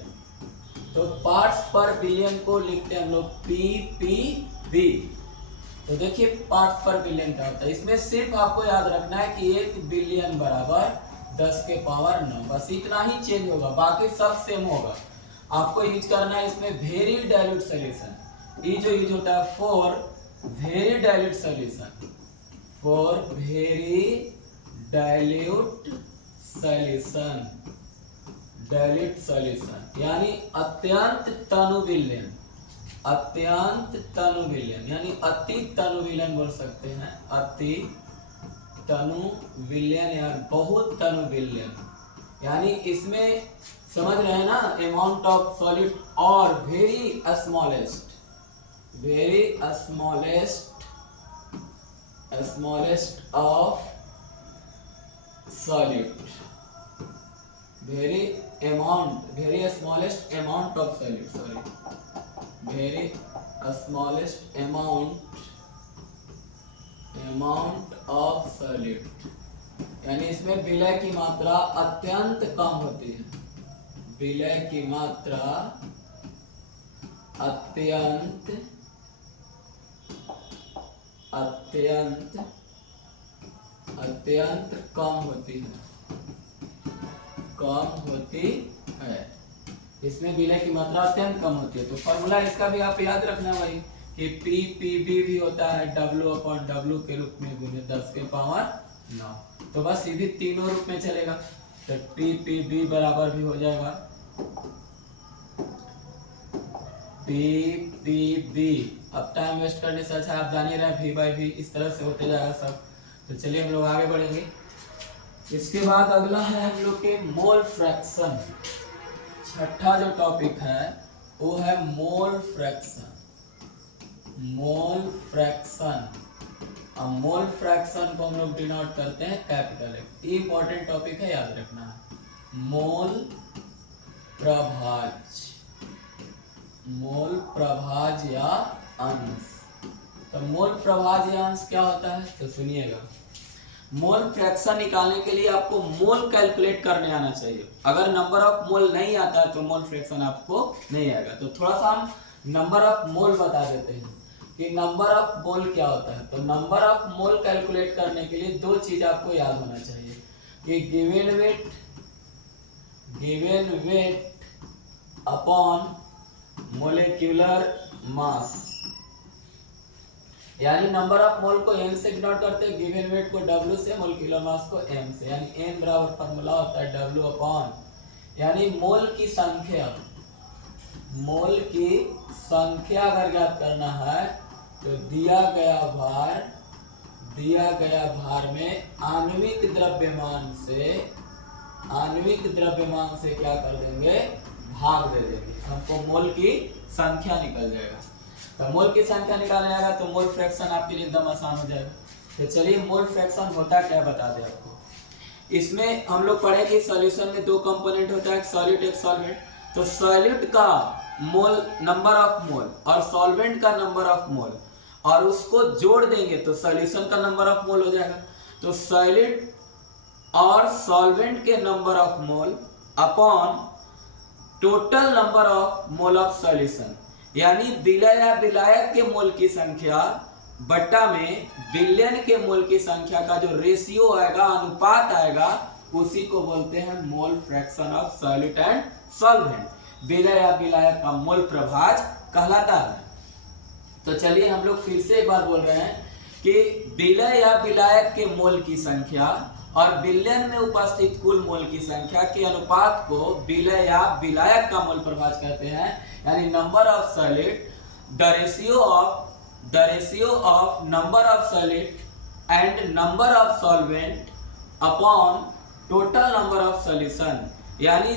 तो पार्ट्स पर बिलियन को लिखते हैं हम लोग PPB। तो देखिए पार्ट्स पर बिलियन क्या होता है, इसमें सिर्फ आपको याद रखना है कि 1 बिलियन बराबर 10 के पावर 9, बस इतना ही चेंज होगा, बाकी सब सेम होगा। आपको यूज करना है इसमें वेरी डाइल्यूट सॉल्यूशन। ये जो यूज होता है for very dilute solution, for very dilute solution, dilute solution यानी अत्यंत तनु विलयन, अत्यंत तनु विलयन यानी अति तनु विलयन बोल सकते हैं, अति तनु विलयन या बहुत तनु विलयन। यानी इसमें समझ रहे हैं ना, अमाउंट ऑफ सॉलिड और very smallest, very smallest of solid, very smallest amount of solid, sorry very smallest amount of solid. यानी इसमें विलय की मात्रा अत्यंत कम होती है, विलय की मात्रा अत्यंत कम होती है, कम होती है। इसमें विलय की मात्रा अत्यंत कम होती है। तो फॉर्मूला इसका भी आप याद रखना भाई कि PPB भी होता है W/W के रूप में गुने 10 के पावर 9। तो बस ये भी तीनों रूप में चलेगा। तो PPB बराबर भी हो जाएगा PPB। अब टाइम वेस्ट करने से अच्छा आप जान ही रहे हैं V/V इस तरह से होते जाएगा सब। तो चलिए हम लोग आगे बढ़ेंगे। इसके बाद अगला है हम लोग के मोल फ्रैक्शन। छठा जो टॉपिक है वो है मोल फ्रैक्शन, मोल फ्रैक्शन। अब मोल फ्रैक्शन को हम लोग डिनोट करते हैं कैपिटल F। ये इंपॉर्टेंट टॉपिक है, याद रखना है। मोल प्रभाज, मोल प्रभाज या अंश। तो मोल प्रभाज या अंश क्या होता है तो सुनिएगा। मोल फ्रैक्शन निकालने के लिए आपको मोल कैलकुलेट करने आना चाहिए। अगर नंबर ऑफ मोल नहीं आता है तो मोल फ्रैक्शन आपको नहीं आएगा। तो थोड़ा सा हम नंबर ऑफ मोल बता देते हैं कि नंबर ऑफ मोल क्या होता है। तो नंबर ऑफ मोल कैलकुलेट करने के लिए दो चीज आपको याद होना चाहिए कि गिवन वेट अपॉन मोलिक्यूलर मास। यानी नंबर ऑफ मोल को n से डिनोट करते हैं, गिवन वेट को W से, मोलिक्यूलर मास को m से। यानी n बराबर फॉर्मूला होता है W अपॉन, यानी मोल की संख्या, मोल की संख्या अगर ज्ञात करना है तो दिया गया भार में आणविक द्रव्यमान से क्या कर देंगे, भाग दे देंगे, हमको मोल की संख्या निकल जाएगा। तो मोल की संख्या निकालने आएगा तो मोल फ्रैक्शन आपके लिए एकदम आसान हो जाएगा। तो चलिए मोल फ्रैक्शन होता क्या बता दें आपको। इसमें हम लोग पढ़े कि सॉल्यूशन में दो कंपोनेंट होता है, एक सॉलिड एक सॉल्वेंट। तो सॉलिड का मोल नंबर ऑफ मोल और सॉल्वेंट का नंबर ऑफ मोल और उसको जोड़ देंगे तो सॉल्यूशन का नंबर ऑफ मोल हो जाएगा। तो सॉलिड और सॉल्वेंट के number of mole upon total number of mole of solution, यानी विलय या विलायक के मोल की संख्या बट्टा में बिलियन के मोल की संख्या का जो रेशियो आएगा, अनुपात आएगा, उसी को बोलते हैं mole fraction of solid and solvent. विलय या विलायक का मोल प्रभाज कहलाता है। तो चलिए हम लोग फिर से एक बार बोल रहे हैं कि विलय या विलायक के मोल की संख्या और बिलियन में उपस्थित कुल मोल की संख्या के अनुपात को विलय या विलायक का मोल प्रभाज कहते हैं। यानी number of solid, the ratio of number of solid and number of solvent upon total number of solution. यानी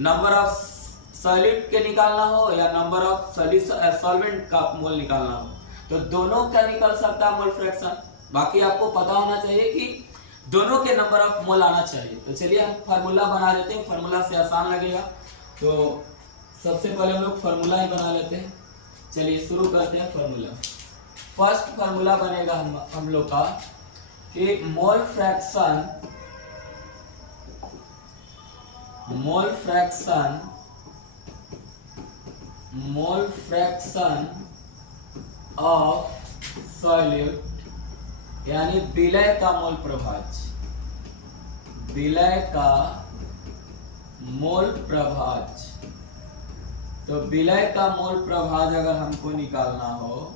नंबर ऑफ सॉलिड के निकालना हो या नंबर ऑफ सॉल्वेंट का मोल निकालना हो, तो दोनों का निकल सकता है मोल फ्रैक्शन। बाकी आपको पता होना चाहिए कि दोनों के नंबर ऑफ मोल आना चाहिए। तो चलिए हम फार्मूला बना लेते हैं, फार्मूला से आसान लगेगा। तो सबसे पहले हम लोग फार्मूला ही बना लेते हैं। चलिए शुरू करते हैं फार्मूला। फर्स्ट फार्मूला बनेगा हम लोग का कि मोल फ्रैक्शन ऑफ सॉल्यूट यानी विलय का मोल प्रभाज्य, विलय का मोल प्रभाज्य। तो विलय का मोल प्रभाज्य अगर हमको निकालना हो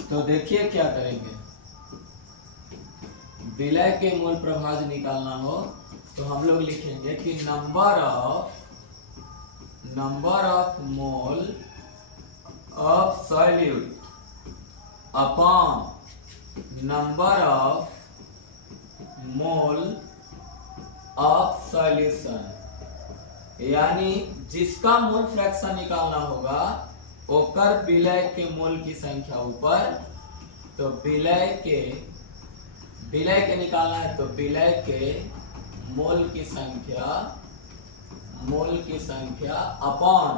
तो देखिए क्या करेंगे। विलय के मोल प्रभाज्य निकालना हो तो हम लोग लिखेंगे कि number of mole of solute upon number of mole of solution, यानी जिसका मोल फ्रैक्शन निकालना होगा ओकर विलय के मोल की संख्या ऊपर, तो विलय के निकालना है तो विलय के मोल की संख्या अपॉन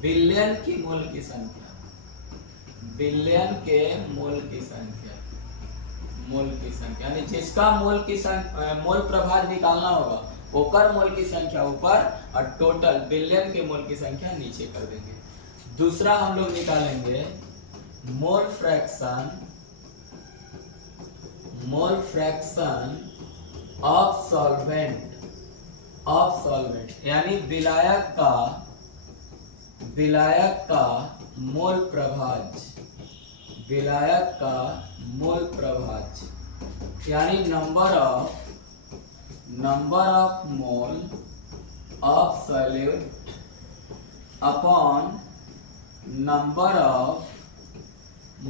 बिलियन की मोल की संख्या, बिलियन के मोल की संख्या यानी जिसका मोल प्रभाज्य निकालना होगा ओकर मोल की संख्या ऊपर और टोटल बिलियन के मोल की संख्या नीचे कर देंगे। दूसरा हम लोग निकालेंगे मोल फ्रैक्शन ऑफ सॉल्वेंट यानी विलायक का मोल प्रभाज्य, यानी number of mole of solute upon number of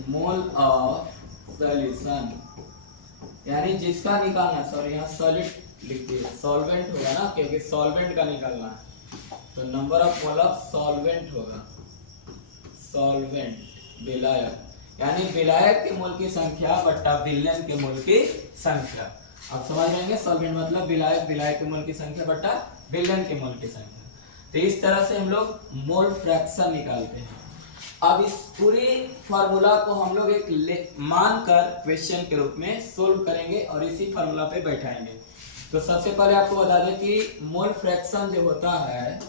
mole of solution, यानी जिसका निकालना, सॉरी यहाँ सॉलिड लिख दिए, सॉल्वेंट होगा ना क्योंकि सॉल्वेंट का निकालना है। तो number of mole of solvent होगा, सॉल्वेंट विलायक, यानी विलायक के मोल की संख्या बट्टा विलयन के मोल की संख्या। अब समझ जाएंगे सॉल्वेंट मतलब विलायक, विलायक के मोल की संख्या बट्टा विलयन के मोल की संख्या। तो इस तरह से हम लोग मोल फ्रैक्शन निकालते हैं। अब इस पूरी फार्मूला को हम लोग एक मानकर क्वेश्चन के रूप में सोल्व करेंगे और इसी फार्मूला पे बैठाएंगे। तो सबसे पहले आपको बता दें कि मोल फ्रैक्शन जो होता है,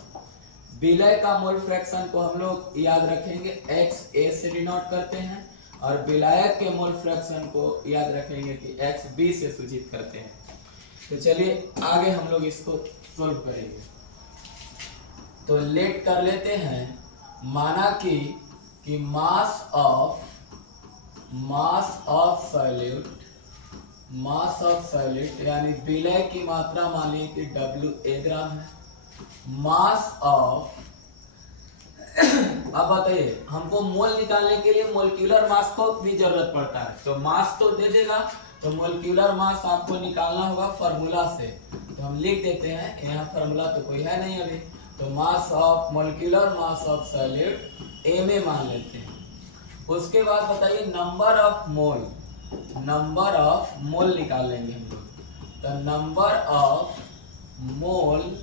विलय का मोल फ्रैक्शन को हम लोग याद रखेंगे x a से डिनोट करते हैं और विलायक के मोल फ्रैक्शन को याद रखेंगे कि x b से सूचित करते हैं। तो चलिए आगे हम लोग इसको सोल्व करेंगे। तो लेट कर लेते हैं, माना कि मास ऑफ सॉल्यूट यानी विलय की मात्रा मानिए कि WA ग्राम है। मास ऑफ अब बताइए हमको मोल निकालने के लिए मोलिक्यूलर मास को भी जरूरत पड़ता है, तो मास तो दे देगा, तो मोलिक्यूलर मास आपको निकालना होगा फार्मूला से। तो हम लिख देते हैं, यहाँ फार्मूला तो कोई है नहीं अभी, तो molecular mass of solute Ma मान लेते हैं। उसके बाद बताइए नंबर ऑफ मोल निकालेंगे हम लोग। तो number of mole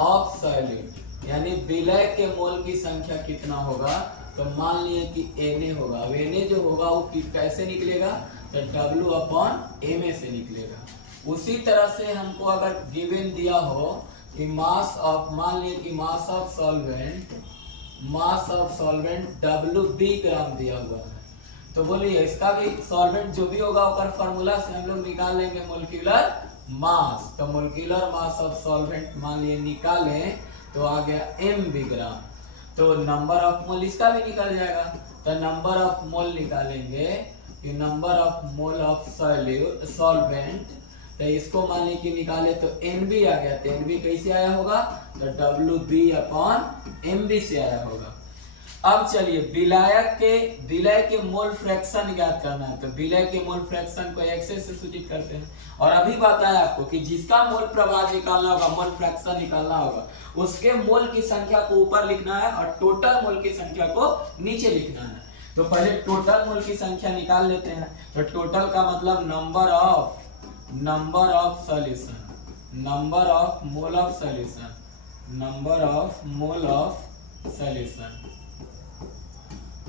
of solute यानी विलय के मोल की संख्या कितना होगा, तो मान लिए कि Na होगा। Na जो होगा वो कैसे निकलेगा, तो W/Ma से निकलेगा। उसी तरह से हमको अगर गिवन दिया हो कि मान लिए कि मास ऑफ सॉल्वेंट WB ग्राम दिया हुआ है, तो बोलिए इसका भी सॉल्वेंट जो भी होगा उसका फार्मूला से हम लोग निकाल लेंगे मोलिक्यूलर मास। तो मोलिक्यूलर मास ऑफ सॉल्वेंट मान लिए निकालें तो आ गया MB ग्राम, तो नंबर ऑफ मोल इसका भी निकल जाएगा। तो नंबर ऑफ मोल निकालेंगे कि number of mole of solvent, तो इसको मान ली कि निकाले तो NB आ गया। तो NB कैसे आया होगा, तो WB/MB से आया होगा। अब चलिए विलय के मोल फ्रैक्शन ज्ञात करना है, तो विलय के मोल फ्रैक्शन को x से सूचित करते हैं। और अभी बताया आपको कि जिसका मोल प्रभाज्य निकालना होगा, मोल फ्रैक्शन निकालना होगा, उसके मोल की संख्या को ऊपर लिखना है और टोटल मोल की संख्या को नीचे लिखना है। तो पहले टोटल मोल की संख्या निकाल लेते हैं। तो टोटल का मतलब number of number of solution, number of mole of solution, number of mole of solution,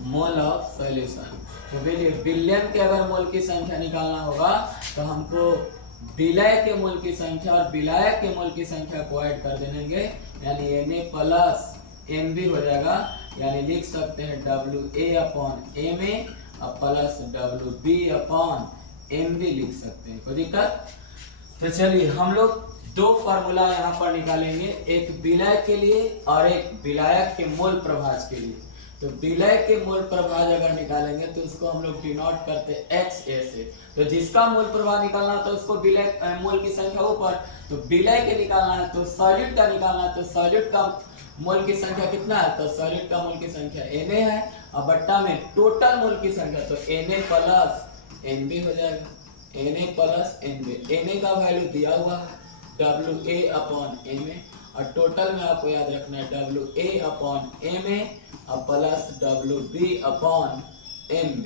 mole of solution. तो बोलिए बिलियन के अगर मोल की संख्या निकालना होगा तो हमको विलय के मोल की संख्या और विलायक के मोल की संख्या को ऐड कर देंगे, यानी Na प्लस Mb हो जाएगा, यानी लिख सकते हैं WA अपॉन Ma और प्लस WB अपॉन Mb लिख सकते हैं, कोई दिक्कत? तो चलिए हम लोग दो फार्मूला यहाँ पर निकालेंगे, एक विलय के लिए और एक विलायक के मोल प्रभाज के लिए। तो विलय के मोल प्रभाज अगर निकालेंगे तो उसको हम लोग डिनोट करते XA से। तो जिसका मोल प्रभाव निकालना है तो उसको विलय मोल की संख्या ऊपर, तो विलय के निकालना है तो सॉलिड का निकालना है, तो सॉलिड का मोल की संख्या कितना है, तो सॉलिड का मोल की संख्या Na है और बट्टा में टोटल मोल की संख्या तो Na प्लस Nb हो जाएगा, Na प्लस Nb। Na का वैल्यू दिया हुआ है WA अपॉन Ma और टोटल में आपको याद रखना है WA अपॉन Ma और प्लस WB अपॉन Mb।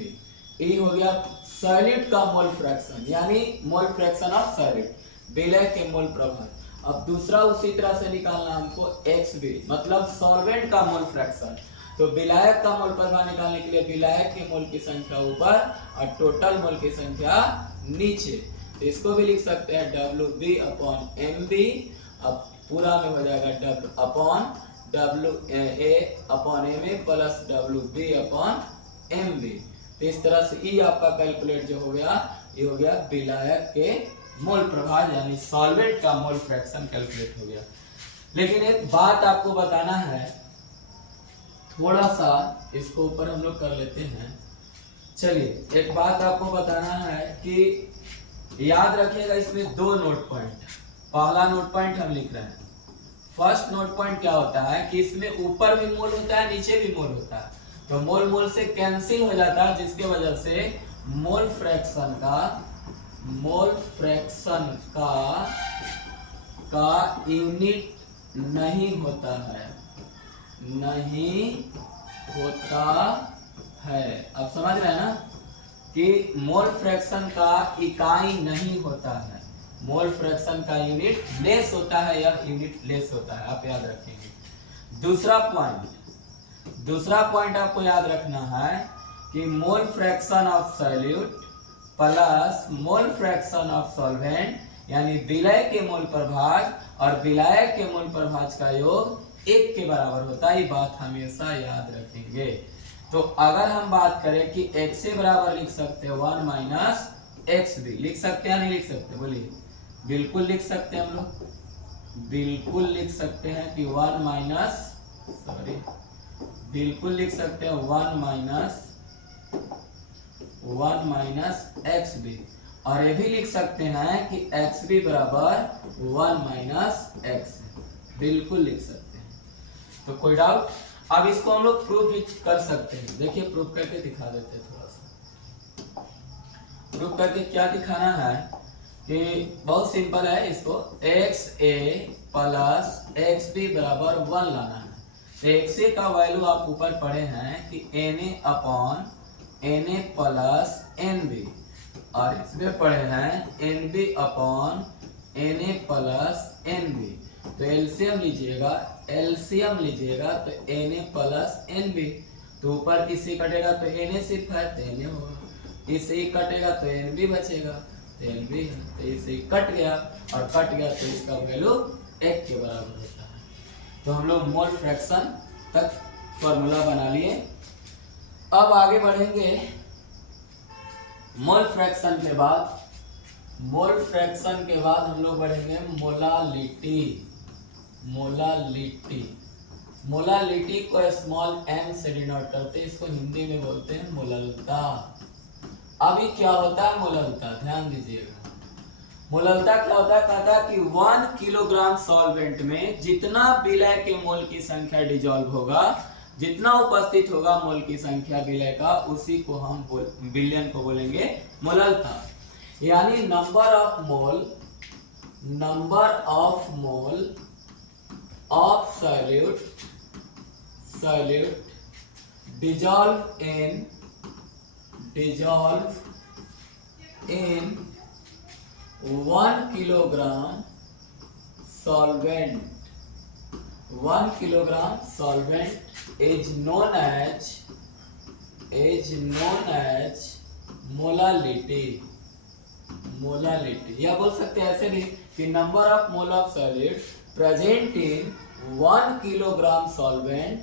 ये हो गया सॉलिड का मोल फ्रैक्शन, यानी मोल फ्रैक्शन ऑफ सॉलिड, विलय के मोल प्रभाव। अब दूसरा उसी तरह से निकालना हमको XB, मतलब सॉल्वेंट का मोल फ्रैक्शन। तो विलायक का मोल प्रभाव निकालने के लिए विलायक के मोल की संख्या ऊपर और टोटल मोल की संख्या नीचे। तो इसको भी लिख सकते हैं WB अपॉन MB, अब पूरा में हो जाएगा upon WA upon Ma plus WB upon MB। तो इस तरह से ये आपका कैलकुलेट जो हो गया, ये हो गया विलायक के मोल प्रभाव यानी सॉल्वेंट का मोल फ्रैक्शन कैलकुलेट हो गया। लेकिन एक बात आपको बताना है, थोड़ा सा इसको ऊपर हम लोग कर लेते हैं। चलिए एक बात आपको बताना है कि याद रखिएगा इसमें दो नोट पॉइंट। पहला नोट पॉइंट हम लिख रहे हैं, फर्स्ट नोट पॉइंट क्या होता है कि इसमें ऊपर भी मोल होता है, नीचे भी मोल होता है। तो मोल मोल से कैंसिल हो जाता है, जिसके वजह से मोल फ्रैक्शन का यूनिट नहीं होता है, नहीं होता है। अब समझ रहे हैं ना कि मोल फ्रैक्शन का इकाई नहीं होता है, मोल फ्रैक्शन का यूनिट लेस होता है, या यूनिट लेस होता है, आप याद रखेंगे। दूसरा पॉइंट आपको याद रखना है कि mole fraction of solute plus mole fraction of solvent, यानी विलय के मोल प्रभाज और विलायक के मोल प्रभाज का योग 1 के बराबर होता है। ये बात हमेशा याद रखेंगे। तो अगर हम बात करें कि XA बराबर लिख सकते हैं 1 माइनस XB, लिख सकते हैं नहीं लिख सकते, बोलिए? बिल्कुल लिख सकते हैं हम लोग, बिल्कुल लिख सकते हैं कि 1 माइनस, सॉरी, बिल्कुल लिख सकते हैं 1 माइनस XB, और ये भी लिख सकते हैं कि XB बराबर 1 माइनस X, बिल्कुल लिख सकते हैं। तो कोई डाउट? अब इसको हम लोग प्रूफ भी कर सकते हैं। देखिए प्रूफ करके दिखा देते हैं, थोड़ा सा प्रूफ करके क्या दिखाना है कि बहुत सिंपल है। इसको XA प्लस XB बराबर 1 लाना है। तो XA का वैल्यू आप ऊपर पढ़े हैं कि Na upon Na plus NB, और इसमें पढ़े हैं NB upon Na plus NB। तो एलसीएम लीजिएगा, तो Na प्लस NB, तो ऊपर इससे कटेगा तो Na सिर्फ है तो Na होगा, इससे कटेगा तो NB बचेगा तो NB है, तो इससे कट गया और कट गया तो इसका वैल्यू 1 के बराबर होता है। तो हम लोग मोल फ्रैक्शन तक फॉर्मूला बना लिए। अब आगे बढ़ेंगे मोल फ्रैक्शन के बाद, हम लोग बढ़ेंगे मोलालिटी को स्मॉल m से डिनोट करते हैं, इसको हिंदी में बोलते हैं मोललता। अभी क्या होता है मोललता, ध्यान दीजिएगा। मोललता क्या होता है, कहता है कि 1 किलोग्राम सॉल्वेंट में जितना विलय के मोल की संख्या डिजॉल्व होगा, जितना उपस्थित होगा मोल की संख्या विलय का, उसी को हम बिलियन को बोलेंगे मोललता। यानी number of mole of solute dissolve in 1 kilogram solvent, 1 kilogram solvent is known as molality. Molality या बोल सकते हैं ऐसे भी कि number of mole of solid present in 1 kilogram solvent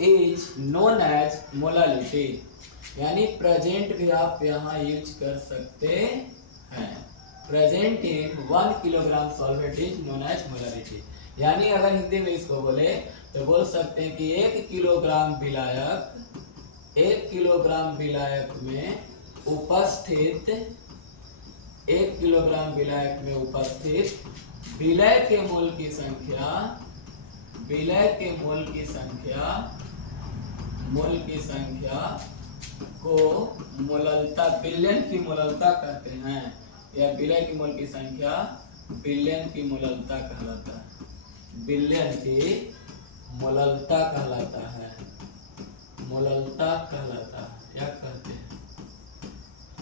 is known as molality. यानी प्रेजेंट भी आप यहाँ यूज कर सकते हैं। Present in 1 kilogram solvent is known as molality. यानी अगर हिंदी में इसको बोले तो बोल सकते हैं कि 1 किलोग्राम विलायक में उपस्थित 1 किलोग्राम विलायक में उपस्थित विलय के मोल की संख्या को मोललता, बिलियन की मोललता कहते हैं, या विलय की मोल की संख्या बिलियन की मोललता कहलाता है। बिलियन की मोललता कहलाता है, मोललता कहलाता है, क्या कहते हैं।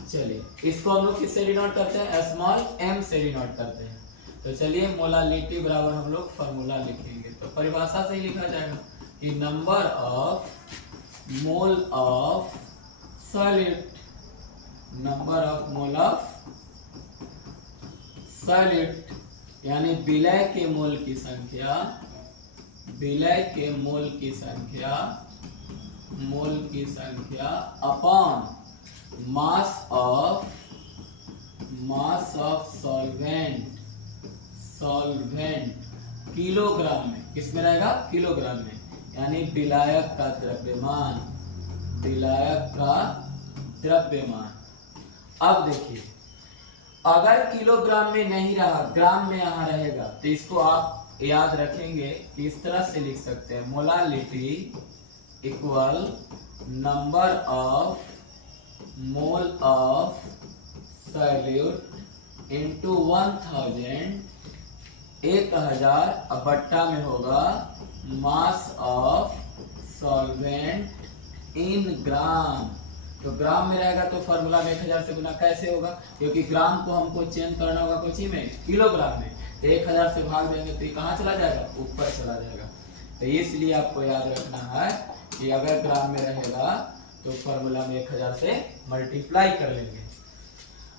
चलिए इसको हम लोग किससे डिनोट करते हैं, स्मॉल m से डिनोट करते हैं। तो चलिए मोलालिटी बराबर हम लोग फॉर्मूला लिखेंगे। तो परिभाषा से ही लिखा जाएगा कि number of mole of solid, number of mole of solid यानी विलय के मोल की संख्या, विलय के मोल की संख्या upon mass of solvent kilogram में, किसमें रहेगा, किलोग्राम में, यानी विलायक का द्रव्यमान। अब देखिए अगर किलोग्राम में नहीं रहा, ग्राम में यहाँ रहेगा, तो इसको आप याद रखेंगे कि इस तरह से लिख सकते हैं, molality equal number of mole of solute into 1000, 1000 अब बट्टा में होगा मास ऑफ सॉल्वेंट इन ग्राम। तो ग्राम में रहेगा तो फॉर्मूला में 1000 से गुना कैसे होगा, क्योंकि ग्राम को हमको चेंज करना होगा कोची में, किलोग्राम में। तो 1000 से भाग देंगे तो ये कहाँ चला जाएगा, ऊपर चला जाएगा। तो इसलिए आपको याद रखना है कि अगर ग्राम में रहेगा तो फॉर्मूला में 1000 से मल्टीप्लाई कर लेंगे।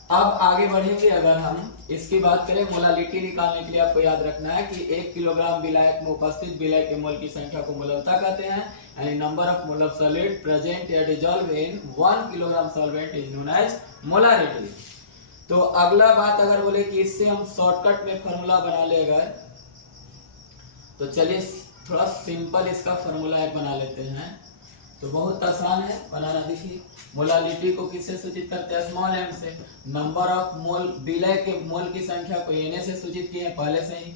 अब आगे बढ़ेंगे, अगर हम इसकी बात करें मोलालिटी निकालने के लिए आपको याद रखना है कि 1 किलोग्राम विलायक में उपस्थित विलय के मोल की संख्या को मोललता कहते हैं, यानी number of mole of solid present या dissolve in 1 kilogram solvent is known as molarity. तो अगला बात अगर बोले कि इससे हम शॉर्टकट में फॉर्मूला बना ले, अगर तो चलिए थोड़ा सिंपल इसका फॉर्मूला एक बना लेते हैं। तो बहुत आसान है बनाना। देखिए मोलालिटी को किससे सूचित करते हैं, स्मॉल m से। नंबर ऑफ मोल, विलय के मोल की संख्या को Na से सूचित किए हैं पहले से ही,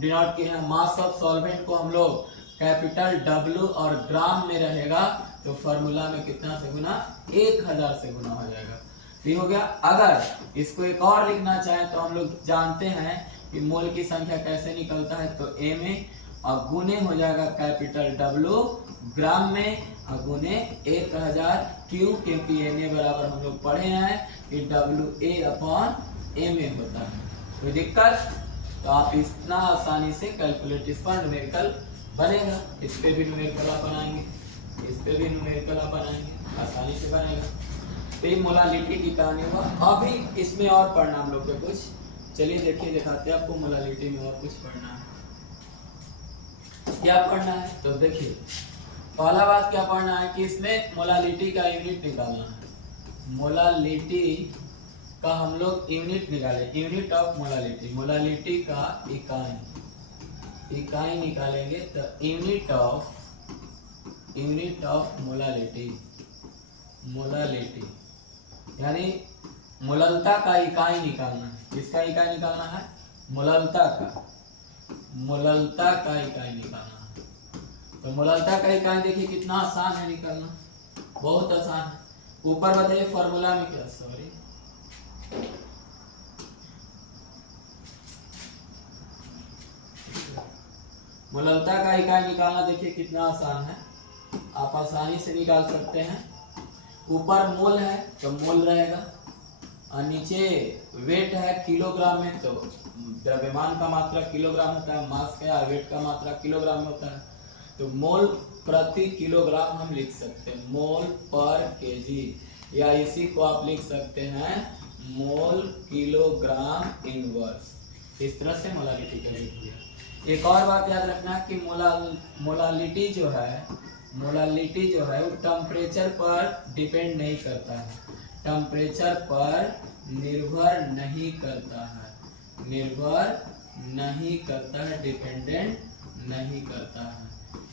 डिनोट किए हैं। मास ऑफ सॉल्वेंट को हम लोग कैपिटल W और ग्राम में रहेगा तो फॉर्मूला में कितना से गुना, 1000 से गुना हो जाएगा। ठीक हो गया। अगर इसको एक और लिखना चाहें तो हम लोग जानते हैं कि मोल की संख्या कैसे निकलता है, तो A में और गुने हो जाएगा कैपिटल W ग्राम में और गुने 1000। क्यों, क्योंकि Na बराबर हम लोग पढ़े हैं कि WA/M होता है। कोई दिक्कत, तो आप इतना आसानी से कैलकुलेट, इस पर न्यूमेरिकल बनेगा, इस पे भी न्यूमेरिकल आप बनाएंगे, इस पे भी न्यूमेरिकल आप बनाएंगे, आसानी से बनेगा। तो ये मोलालिटी की कहानी हुआ। अभी इसमें और पढ़ना हम लोग को कुछ, चलिए देखिए दिखाते हैं आपको मोलालिटी में और कुछ पढ़ना है। क्या पढ़ना है, तो देखिए पहला बात क्या पढ़ना है कि इसमें मोलालिटी का यूनिट निकालना है। मोलालिटी का हम लोग यूनिट निकाले, यूनिट ऑफ मोलालिटी, मोलालिटी का इकाई निकालेंगे। तो यूनिट ऑफ मोलालिटी यानी मोललता का इकाई निकालना है। किसका इकाई निकालना है, मोललता का इकाई निकालना है। तो मोललता का इकाई देखिए कितना आसान है निकालना, बहुत आसान है। ऊपर बताइए फॉर्मूला में क्या, सॉरी मोललता का इकाई निकालना देखिए कितना आसान है, आप आसानी से निकाल सकते हैं। ऊपर मोल है तो मोल रहेगा, और नीचे वेट है किलोग्राम में, तो द्रव्यमान का मात्रा किलोग्राम होता है, मास का या वेट का मात्रा किलोग्राम में होता है, तो मोल प्रति किलोग्राम हम लिख सकते हैं मोल पर केजी, या इसी को आप लिख सकते हैं मोल किलोग्राम इनवर्स। इस तरह से मोलालिटी का लिख दिया। एक और बात याद रखना कि मोलालिटी जो है वो टेम्परेचर पर डिपेंड नहीं करता है, टेम्परेचर पर निर्भर नहीं करता है, डिपेंडेंट नहीं करता है।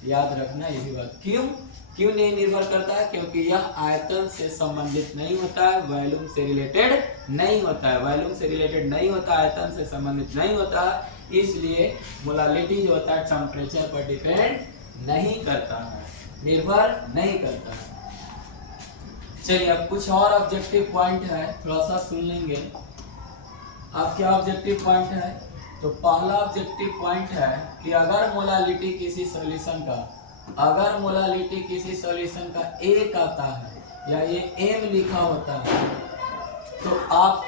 याद रखना यही बात। क्यों नहीं निर्भर करता है? क्योंकि यह आयतन से संबंधित नहीं होता है, वॉल्यूम से रिलेटेड नहीं होता है, आयतन से संबंधित नहीं होता है, इसलिए मोलालिटी जो होता है टेम्परेचर पर डिपेंड नहीं करता है, निर्भर नहीं करता है। चलिए अब कुछ और ऑब्जेक्टिव पॉइंट है, थोड़ा सा सुन लेंगे। अब क्या ऑब्जेक्टिव पॉइंट है? तो पहला ऑब्जेक्टिव पॉइंट है कि अगर मोलालिटी किसी सॉल्यूशन का एक आता है या ये m लिखा होता है, तो आप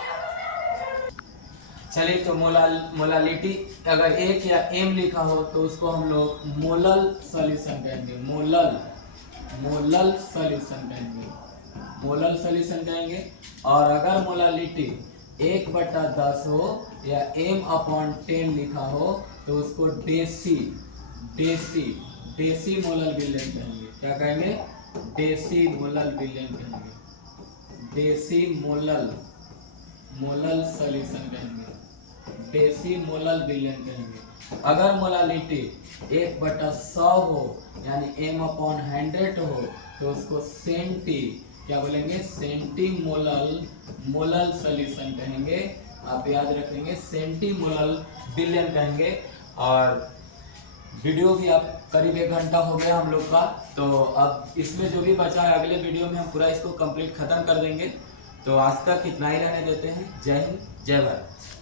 चलिए तो मोलालिटी अगर एक या m लिखा हो तो उसको हम लोग मोलल सॉल्यूशन कहेंगे। और अगर मोलालिटी 1/10 हो या m/10 लिखा हो तो उसको डेसी मोलल विलयन कहेंगे। क्या कहेंगे? डेसी मोलल विलयन कहेंगे, डेसी मोलल सॉल्यूशन कहेंगे, डेसी मोलल विलयन कहेंगे। अगर मोलालिटी 1/100 हो यानी m/100 हो तो उसको क्या बोलेंगे? सेंटीमोलल सॉल्यूशन कहेंगे। आप याद रखेंगे, सेंटीमोलल विलयन कहेंगे। और वीडियो भी आप करीब 1 घंटा हो गया हम लोग का, तो अब इसमें जो भी बचा है अगले वीडियो में हम पूरा इसको कंप्लीट खत्म कर देंगे। तो आज तक इतना ही रहने देते हैं। जय हिंद, जय भारत।